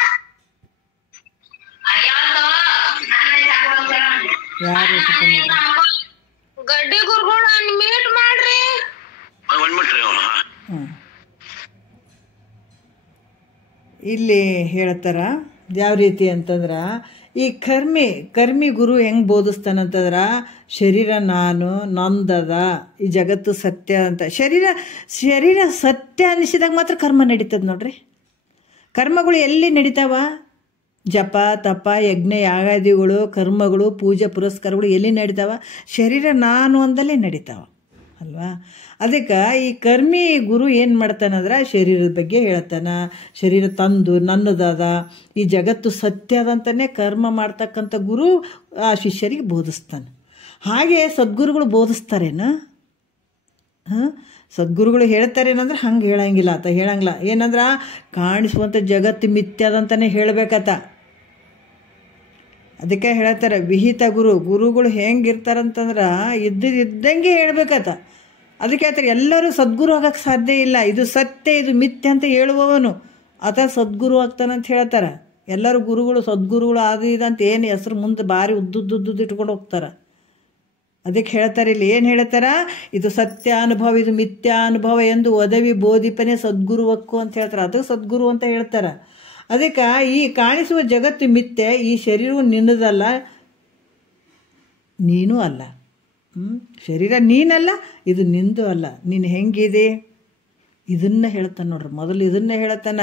ಯಾರು? ಗಡ್ಡಿ ಗುರುಗಳು ಮ್ಯೂಟ್ ಮಾಡ್ರಿ. ಇಲ್ಲಿ ಹೇಳ್ತಾರ ಯಾವ ರೀತಿ ಅಂತಂದ್ರೆ, ಈ ಕರ್ಮಿ ಗುರು ಹೆಂಗೆ ಬೋಧಿಸ್ತಾನಂತಂದ್ರ, ಶರೀರ ನಾನು, ನಂದದ, ಈ ಜಗತ್ತು ಸತ್ಯ ಅಂತ. ಶರೀರ ಸತ್ಯ ಅನಿಸಿದಾಗ ಮಾತ್ರ ಕರ್ಮ ನಡೀತದೆ ನೋಡ್ರಿ. ಕರ್ಮಗಳು ಎಲ್ಲಿ ನಡೀತಾವ? ಜಪ ತಪ ಯಜ್ಞ ಯಾಗಾದಿಗಳು ಕರ್ಮಗಳು ಪೂಜೆ ಪುರಸ್ಕಾರಗಳು ಎಲ್ಲಿ ನಡೀತಾವ? ಶರೀರ ನಾನು ಅಂದಲೇ ನಡೀತಾವ ಅಲ್ವಾ? ಅದಕ್ಕೆ ಈ ಕರ್ಮಿ ಗುರು ಏನು ಮಾಡ್ತಾನಂದ್ರೆ ಶರೀರದ ಬಗ್ಗೆ ಹೇಳ್ತಾನ. ಶರೀರ ತಂದು ನನ್ನದಾದ, ಈ ಜಗತ್ತು ಸತ್ಯ ಅದಂತಲೇ ಕರ್ಮ ಮಾಡ್ತಕ್ಕಂಥ ಗುರು ಆ ಶಿಷ್ಯರಿಗೆ ಬೋಧಿಸ್ತಾನೆ. ಹಾಗೆ ಸದ್ಗುರುಗಳು ಬೋಧಿಸ್ತಾರೇನು? ಸದ್ಗುರುಗಳು ಹೇಳ್ತಾರೇನಂದ್ರೆ ಹಂಗೆ ಹೇಳಂಗಿಲ್ಲ. ಆತ ಹೇಳಂಗಿಲ್ಲ. ಏನಂದ್ರೆ ಕಾಣಿಸುವಂಥ ಜಗತ್ತು ಮಿಥ್ಯಾದಂತಲೇ ಹೇಳಬೇಕತ್ತ. ಅದಕ್ಕೆ ಹೇಳ್ತಾರೆ ವಿಹಿತ ಗುರುಗಳು ಹೆಂಗಿರ್ತಾರಂತಂದ್ರೆ ಇದ್ದಂಗೆ ಹೇಳ್ಬೇಕತ್ತ. ಅದಕ್ಕೆ ಹೇಳ್ತಾರೆ ಎಲ್ಲರೂ ಸದ್ಗುರು ಆಗಕ್ಕೆ ಸಾಧ್ಯ ಇಲ್ಲ. ಇದು ಸತ್ಯ, ಇದು ಮಿಥ್ಯ ಅಂತ ಹೇಳುವವನು ಆತ ಸದ್ಗುರು ಆಗ್ತಾನಂತ ಹೇಳ್ತಾರೆ. ಎಲ್ಲರೂ ಗುರುಗಳು ಸದ್ಗುರುಗಳು ಅದು ಇದಂತ ಏನು ಹೆಸರು ಮುಂದೆ ಭಾರಿ ಉದ್ದುದ್ದು ಇಟ್ಕೊಂಡು ಹೋಗ್ತಾರೆ. ಅದಕ್ಕೆ ಹೇಳ್ತಾರೆ ಇಲ್ಲಿ ಏನು ಹೇಳ್ತಾರ, ಇದು ಸತ್ಯಾನುಭವ, ಇದು ಮಿಥ್ಯಾನುಭವ ಎಂದು ಒದವಿ ಬೋಧಿಪನೆ ಸದ್ಗುರುವಕ್ಕು ಅಂತ ಹೇಳ್ತಾರೆ. ಅದಕ್ಕೆ ಸದ್ಗುರು ಅಂತ ಹೇಳ್ತಾರೆ. ಅದಕ್ಕೆ ಈ ಕಾಣಿಸುವ ಜಗತ್ತು ಮಿಥ್ಯೆ, ಈ ಶರೀರವು ನಿನ್ನದಲ್ಲ, ನೀನೂ ಅಲ್ಲ. ಶರೀರ ನೀನಲ್ಲ, ಇದು ನಿಂದು ಅಲ್ಲ. ನೀನು ಹೆಂಗಿದೆ ಇದನ್ನು ಹೇಳ್ತಾನೆ ನೋಡ್ರಿ. ಮೊದಲು ಇದನ್ನೇ ಹೇಳ್ತಾನ.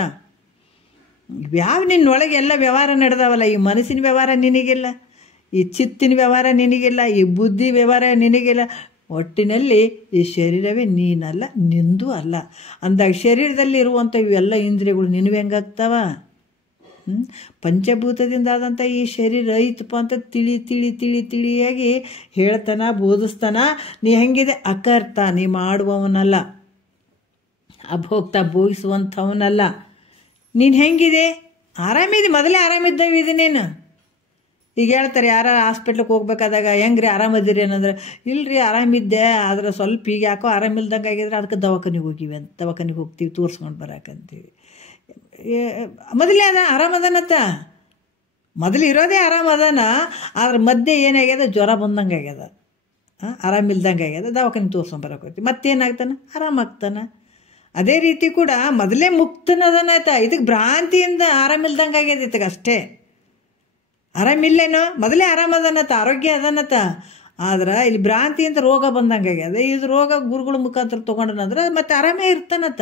ಯಾವ ನಿನ್ನೊಳಗೆ ಎಲ್ಲ ವ್ಯವಹಾರ ನಡೆದಾವಲ್ಲ, ಈ ಮನಸ್ಸಿನ ವ್ಯವಹಾರ ನಿನಗಿಲ್ಲ, ಈ ಚಿತ್ತಿನ ವ್ಯವಹಾರ ನಿನಗಿಲ್ಲ, ಈ ಬುದ್ಧಿ ವ್ಯವಹಾರ ನಿನಗಿಲ್ಲ, ಒಟ್ಟಿನಲ್ಲಿ ಈ ಶರೀರವೇ ನೀನಲ್ಲ, ನಿಂದು ಅಲ್ಲ ಅಂದಾಗ ಶರೀರದಲ್ಲಿ ಇರುವಂಥ ಇವೆಲ್ಲ ಇಂದ್ರಿಯಗಳು ನಿನಗೆ ಹೆಂಗಾಗ್ತಾವ? ಪಂಚಭೂತದಿಂದ ಆದಂಥ ಈ ಶರೀರ ಐತಪ್ಪ ಅಂತ ತಿಳಿಯಾಗಿ ಹೇಳ್ತಾನ, ಬೋಧಿಸ್ತಾನ. ನೀ ಹೆಂಗಿದೆ? ಅಕರ್ತ, ನೀ ಮಾಡುವವನಲ್ಲ, ಅಭೋಕ್ತ, ಭೋಗಿಸುವಂಥವನಲ್ಲ. ನೀನು ಹೆಂಗಿದೆ? ಆರಾಮಿದೆ, ಮೊದಲೇ ಆರಾಮಿದ್ದಾವಿದೆ ನೀನು. ಈಗ ಹೇಳ್ತಾರೆ ಯಾರು ಹಾಸ್ಪಿಟ್ಲಿಗೆ ಹೋಗ್ಬೇಕಾದಾಗ, ಹೆಂಗ್ರಿ ಆರಾಮದಿರಿ ಅನ್ನಂದ್ರೆ, ಇಲ್ರಿ ಆರಾಮಿದ್ದೆ, ಆದ್ರೆ ಸ್ವಲ್ಪ ಈಗ ಯಾಕೋ ಆರಾಮಿಲ್ದಂಗೆ ಆಗಿದ್ರೆ ಅದಕ್ಕೆ ದವಾಖಾನಿಗೆ ಹೋಗಿವಿ ಅಂತ ದವಾಖಾನಿಗೆ ಹೋಗ್ತೀವಿ, ತೋರಿಸ್ಕೊಂಡು ಬರಾಕಂತೀವಿ. ಮೊದಲೇ ಆರಾಮದನತ್ತ, ಮೊದಲು ಇರೋದೇ ಆರಾಮದಾನ. ಆದ್ರೆ ಮಧ್ಯೆ ಏನಾಗ್ಯದ? ಜ್ವರ ಬಂದಂಗೆ ಆಗ್ಯದ, ಆರಾಮಿಲ್ದಂಗೆ ಆಗ್ಯದ, ದವಾಖಾನಿಗೆ ತೋರ್ಸ್ಕೊಂಡು ಬರಕ್ಕೆ ಹೋಗ್ತೀವಿ. ಮತ್ತೇನಾಗ್ತಾನೆ? ಆರಾಮಾಗ್ತಾನೆ. ಅದೇ ರೀತಿ ಕೂಡ ಮೊದಲೇ ಮುಕ್ತನದನತ, ಇದಕ್ಕೆ ಭ್ರಾಂತಿಯಿಂದ ಆರಾಮಿಲ್ದಂಗೆ ಆಗ್ಯದ ಇದಕ್ಕೆ ಅಷ್ಟೇ. ಆರಾಮಿಲ್ಲೇನೋ? ಮೊದಲೇ ಆರಾಮದನತ್ತ, ಆರೋಗ್ಯ ಅದನ್ನತ್ತ. ಆದ್ರೆ ಇಲ್ಲಿ ಭ್ರಾಂತಿಯಿಂದ ರೋಗ ಬಂದಂಗೆ ಆಗ್ಯದ. ಇದು ರೋಗ ಗುರುಗಳ ಮುಖಾಂತರ ತೊಗೊಂಡನಂದ್ರೆ ಮತ್ತೆ ಆರಾಮೇ ಇರ್ತಾನತ್ತ.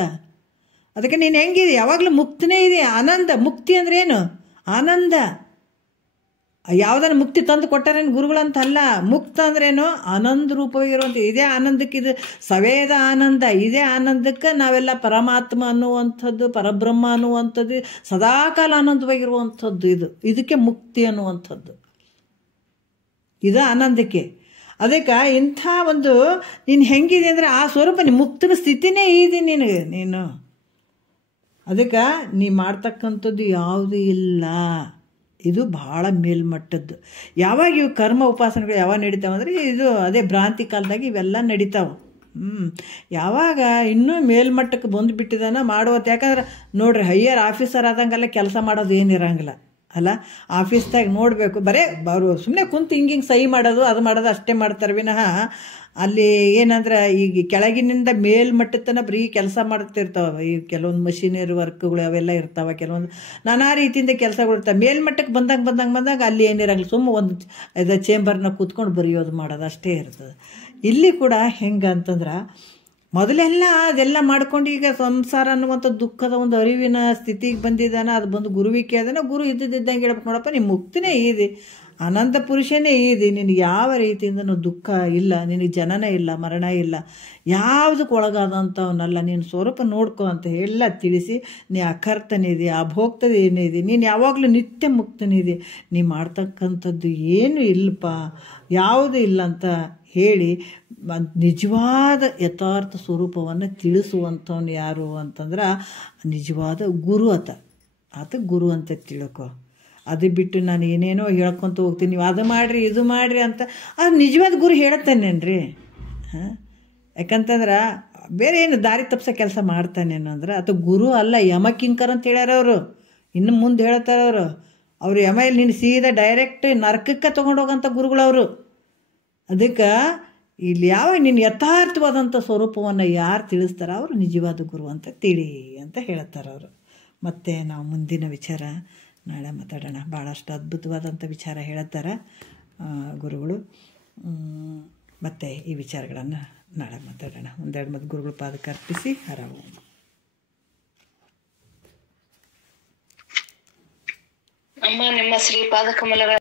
ಅದಕ್ಕೆ ನೀನು ಹೆಂಗಿದೆ? ಯಾವಾಗಲೂ ಮುಕ್ತನೇ ಇದೆ. ಆನಂದ. ಮುಕ್ತಿ ಅಂದ್ರೆ ಏನು? ಆನಂದ. ಯಾವುದನ್ನು ಮುಕ್ತಿ ತಂದು ಕೊಟ್ಟಾರೇನು ಗುರುಗಳಂತ ಅಲ್ಲ. ಮುಕ್ತ ಅಂದ್ರೇನು? ಆನಂದ ರೂಪವಾಗಿರುವಂಥ ಇದೇ ಆನಂದಕ್ಕೆ, ಇದು ಸವೇದ ಆನಂದ. ಇದೇ ಆನಂದಕ್ಕೆ ನಾವೆಲ್ಲ ಪರಮಾತ್ಮ ಅನ್ನುವಂಥದ್ದು, ಪರಬ್ರಹ್ಮ ಅನ್ನುವಂಥದ್ದು, ಸದಾಕಾಲ ಆನಂದವಾಗಿರುವಂಥದ್ದು. ಇದಕ್ಕೆ ಮುಕ್ತಿ ಅನ್ನುವಂಥದ್ದು, ಇದು ಆನಂದಕ್ಕೆ. ಅದಕ್ಕೆ ಇಂಥ ಒಂದು ನೀನು ಹೆಂಗಿದೆ ಅಂದರೆ ಆ ಸ್ವರೂಪ, ನೀನು ಮುಕ್ತನ ಸ್ಥಿತಿನೇ ಇದೆ ನಿನಗೆ. ನೀನು ಅದಕ್ಕೆ ನೀ ಮಾಡ್ತಕ್ಕಂಥದ್ದು ಯಾವುದೂ ಇಲ್ಲ. ಇದು ಭಾಳ ಮೇಲ್ಮಟ್ಟದ್ದು. ಯಾವಾಗ ಇವು ಕರ್ಮ ಉಪಾಸನೆಗಳು ಯಾವಾಗ ನಡೀತಾವೆ ಅಂದರೆ, ಇದು ಅದೇ ಭ್ರಾಂತಿ ಕಾಲದಾಗ ಇವೆಲ್ಲ ನಡೀತಾವೆ. ಯಾವಾಗ ಇನ್ನೂ ಮೇಲ್ಮಟ್ಟಕ್ಕೆ ಬಂದುಬಿಟ್ಟಿದಾನ ಮಾಡುವತ್ತು. ಯಾಕಂದ್ರೆ ನೋಡ್ರಿ, ಹೈಯರ್ ಆಫೀಸರ್ ಆದಂಗೆಲ್ಲ ಕೆಲಸ ಮಾಡೋದು ಏನಿರಂಗಿಲ್ಲ ಅಲ್ಲ. ಆಫೀಸ್ದಾಗ ನೋಡಬೇಕು, ಬರೇ ಸುಮ್ಮನೆ ಕುಂತು ಹಿಂಗೆ ಸಹಿ ಮಾಡೋದು, ಅದು ಮಾಡೋದು ಅಷ್ಟೇ ಮಾಡ್ತಾರೆ ವಿನಃ ಅಲ್ಲಿ ಏನಂದ್ರೆ ಈಗ ಕೆಳಗಿನಿಂದ ಮೇಲ್ಮಟ್ಟದ ತನಕ ಬರೀ ಕೆಲಸ ಮಾಡ್ತಿರ್ತಾವೆ. ಈ ಕೆಲವೊಂದು ಮಷಿನರಿ ವರ್ಕ್ಗಳು ಅವೆಲ್ಲ ಇರ್ತಾವೆ, ಕೆಲವೊಂದು ನಾನಾ ರೀತಿಯಿಂದ ಕೆಲಸಗಳು ಇರ್ತಾವೆ. ಮೇಲ್ಮಟ್ಟಕ್ಕೆ ಬಂದಾಗ ಅಲ್ಲಿ ಏನಿರಂಗಿಲ್ಲ, ಸುಮ್ಮ ಒಂದು ಇದು ಚೇಂಬರ್ನ ಕೂತ್ಕೊಂಡು ಬರೆಯೋದು ಮಾಡೋದು ಅಷ್ಟೇ ಇರ್ತದೆ. ಇಲ್ಲಿ ಕೂಡ ಹೆಂಗೆ ಅಂತಂದ್ರೆ, ಮೊದಲೆಲ್ಲ ಅದೆಲ್ಲ ಮಾಡ್ಕೊಂಡು ಈಗ ಸಂಸಾರ ಅನ್ನುವಂಥ ದುಃಖದ ಒಂದು ಅರಿವಿನ ಸ್ಥಿತಿಗೆ ಬಂದಿದ್ದಾನೆ. ಅದು ಬಂದು ಗುರುವಿಕೆ ಅದನ್ನು ಗುರು ಇದ್ದಿದ್ದಂಗೆ ಹೇಳ್ಬೇಕು, ನೋಡಪ್ಪ ನೀನು ಮುಕ್ತಿನೇ ಇದೆ, ಅನಂತ ಪುರುಷನೇ ಇದೆ, ನಿನಗೆ ಯಾವ ರೀತಿಯಿಂದನೂ ದುಃಖ ಇಲ್ಲ, ನಿನಗೆ ಜನನ ಇಲ್ಲ, ಮರಣ ಇಲ್ಲ, ಯಾವುದಕ್ಕೆ ಒಳಗಾದಂಥವನ್ನಲ್ಲ, ನೀನು ಸ್ವರೂಪ ನೋಡ್ಕೊ ಅಂತ ಎಲ್ಲ ತಿಳಿಸಿ, ನೀ ಅಕರ್ತನಿದೆ, ಅಭೋಕ್ತದೇನಿದೆ, ನೀನು ಯಾವಾಗಲೂ ನಿತ್ಯ ಮುಕ್ತನಿದೆ, ನೀ ಮಾಡ್ತಕ್ಕಂಥದ್ದು ಏನೂ ಇಲ್ಲಪ್ಪ, ಯಾವುದೂ ಇಲ್ಲ ಅಂತ ಹೇಳಿ ನಿಜವಾದ ಯಥಾರ್ಥ ಸ್ವರೂಪವನ್ನು ತಿಳಿಸುವಂಥವ್ನು ಯಾರು ಅಂತಂದ್ರೆ ನಿಜವಾದ ಗುರು ಆತ ಗುರು ಅಂತ ತಿಳ್ಕೊ. ಅದು ಬಿಟ್ಟು ನಾನು ಏನೇನೋ ಹೇಳ್ಕೊತ ಹೋಗ್ತೀನಿ, ನೀವು ಅದು ಮಾಡಿರಿ ಇದು ಮಾಡಿರಿ ಅಂತ, ಅದು ನಿಜವಾದ ಗುರು ಹೇಳತ್ತಾನೇನ್ರಿ? ಯಾಕಂತಂದ್ರೆ ಬೇರೆ ಏನು ದಾರಿ ತಪ್ಪಿಸೋ ಕೆಲಸ ಮಾಡ್ತಾನೇನು ಅಂದ್ರೆ ಅದು ಗುರು ಅಲ್ಲ, ಯಮಕಿಂಕರ್ ಅಂತ ಹೇಳ್ಯಾರ ಅವರು. ಇನ್ನು ಮುಂದೆ ಹೇಳ್ತಾರೆ ಅವರು ಯಮ ಇಲ್ಲಿ ನೀನು ಸೀದಾ ಡೈರೆಕ್ಟ್ ನರಕಕ್ಕೆ ತೊಗೊಂಡೋಗಂಥ ಗುರುಗಳವರು. ಅದಕ್ಕೆ ಇಲ್ಲಿ ನೀನು ಯಥಾರ್ಥವಾದಂಥ ಸ್ವರೂಪವನ್ನು ಯಾರು ತಿಳಿಸ್ತಾರ ಅವರು ನಿಜವಾದ ಗುರು ಅಂತ ತಿಳಿ ಅಂತ ಹೇಳ್ತಾರೆ ಅವರು. ಮತ್ತು ನಾವು ಮುಂದಿನ ವಿಚಾರ ನಾಳೆ ಮಾತಾಡೋಣ. ಭಾಳಷ್ಟು ಅದ್ಭುತವಾದಂಥ ವಿಚಾರ ಹೇಳ್ತಾರೆ ಗುರುಗಳು. ಮತ್ತು ಈ ವಿಚಾರಗಳನ್ನು ನಾಳೆ ಮಾತಾಡೋಣ. ಒಂದೆರಡು ಮತ್ತು ಗುರುಗಳ ಪಾದಕ್ಕೆ ಅರ್ಪಿಸಿ ಆರಾಮ. ಅಮ್ಮ ನಿಮ್ಮ ಶ್ರೀ ಪಾದ ಕಮಲಗಳ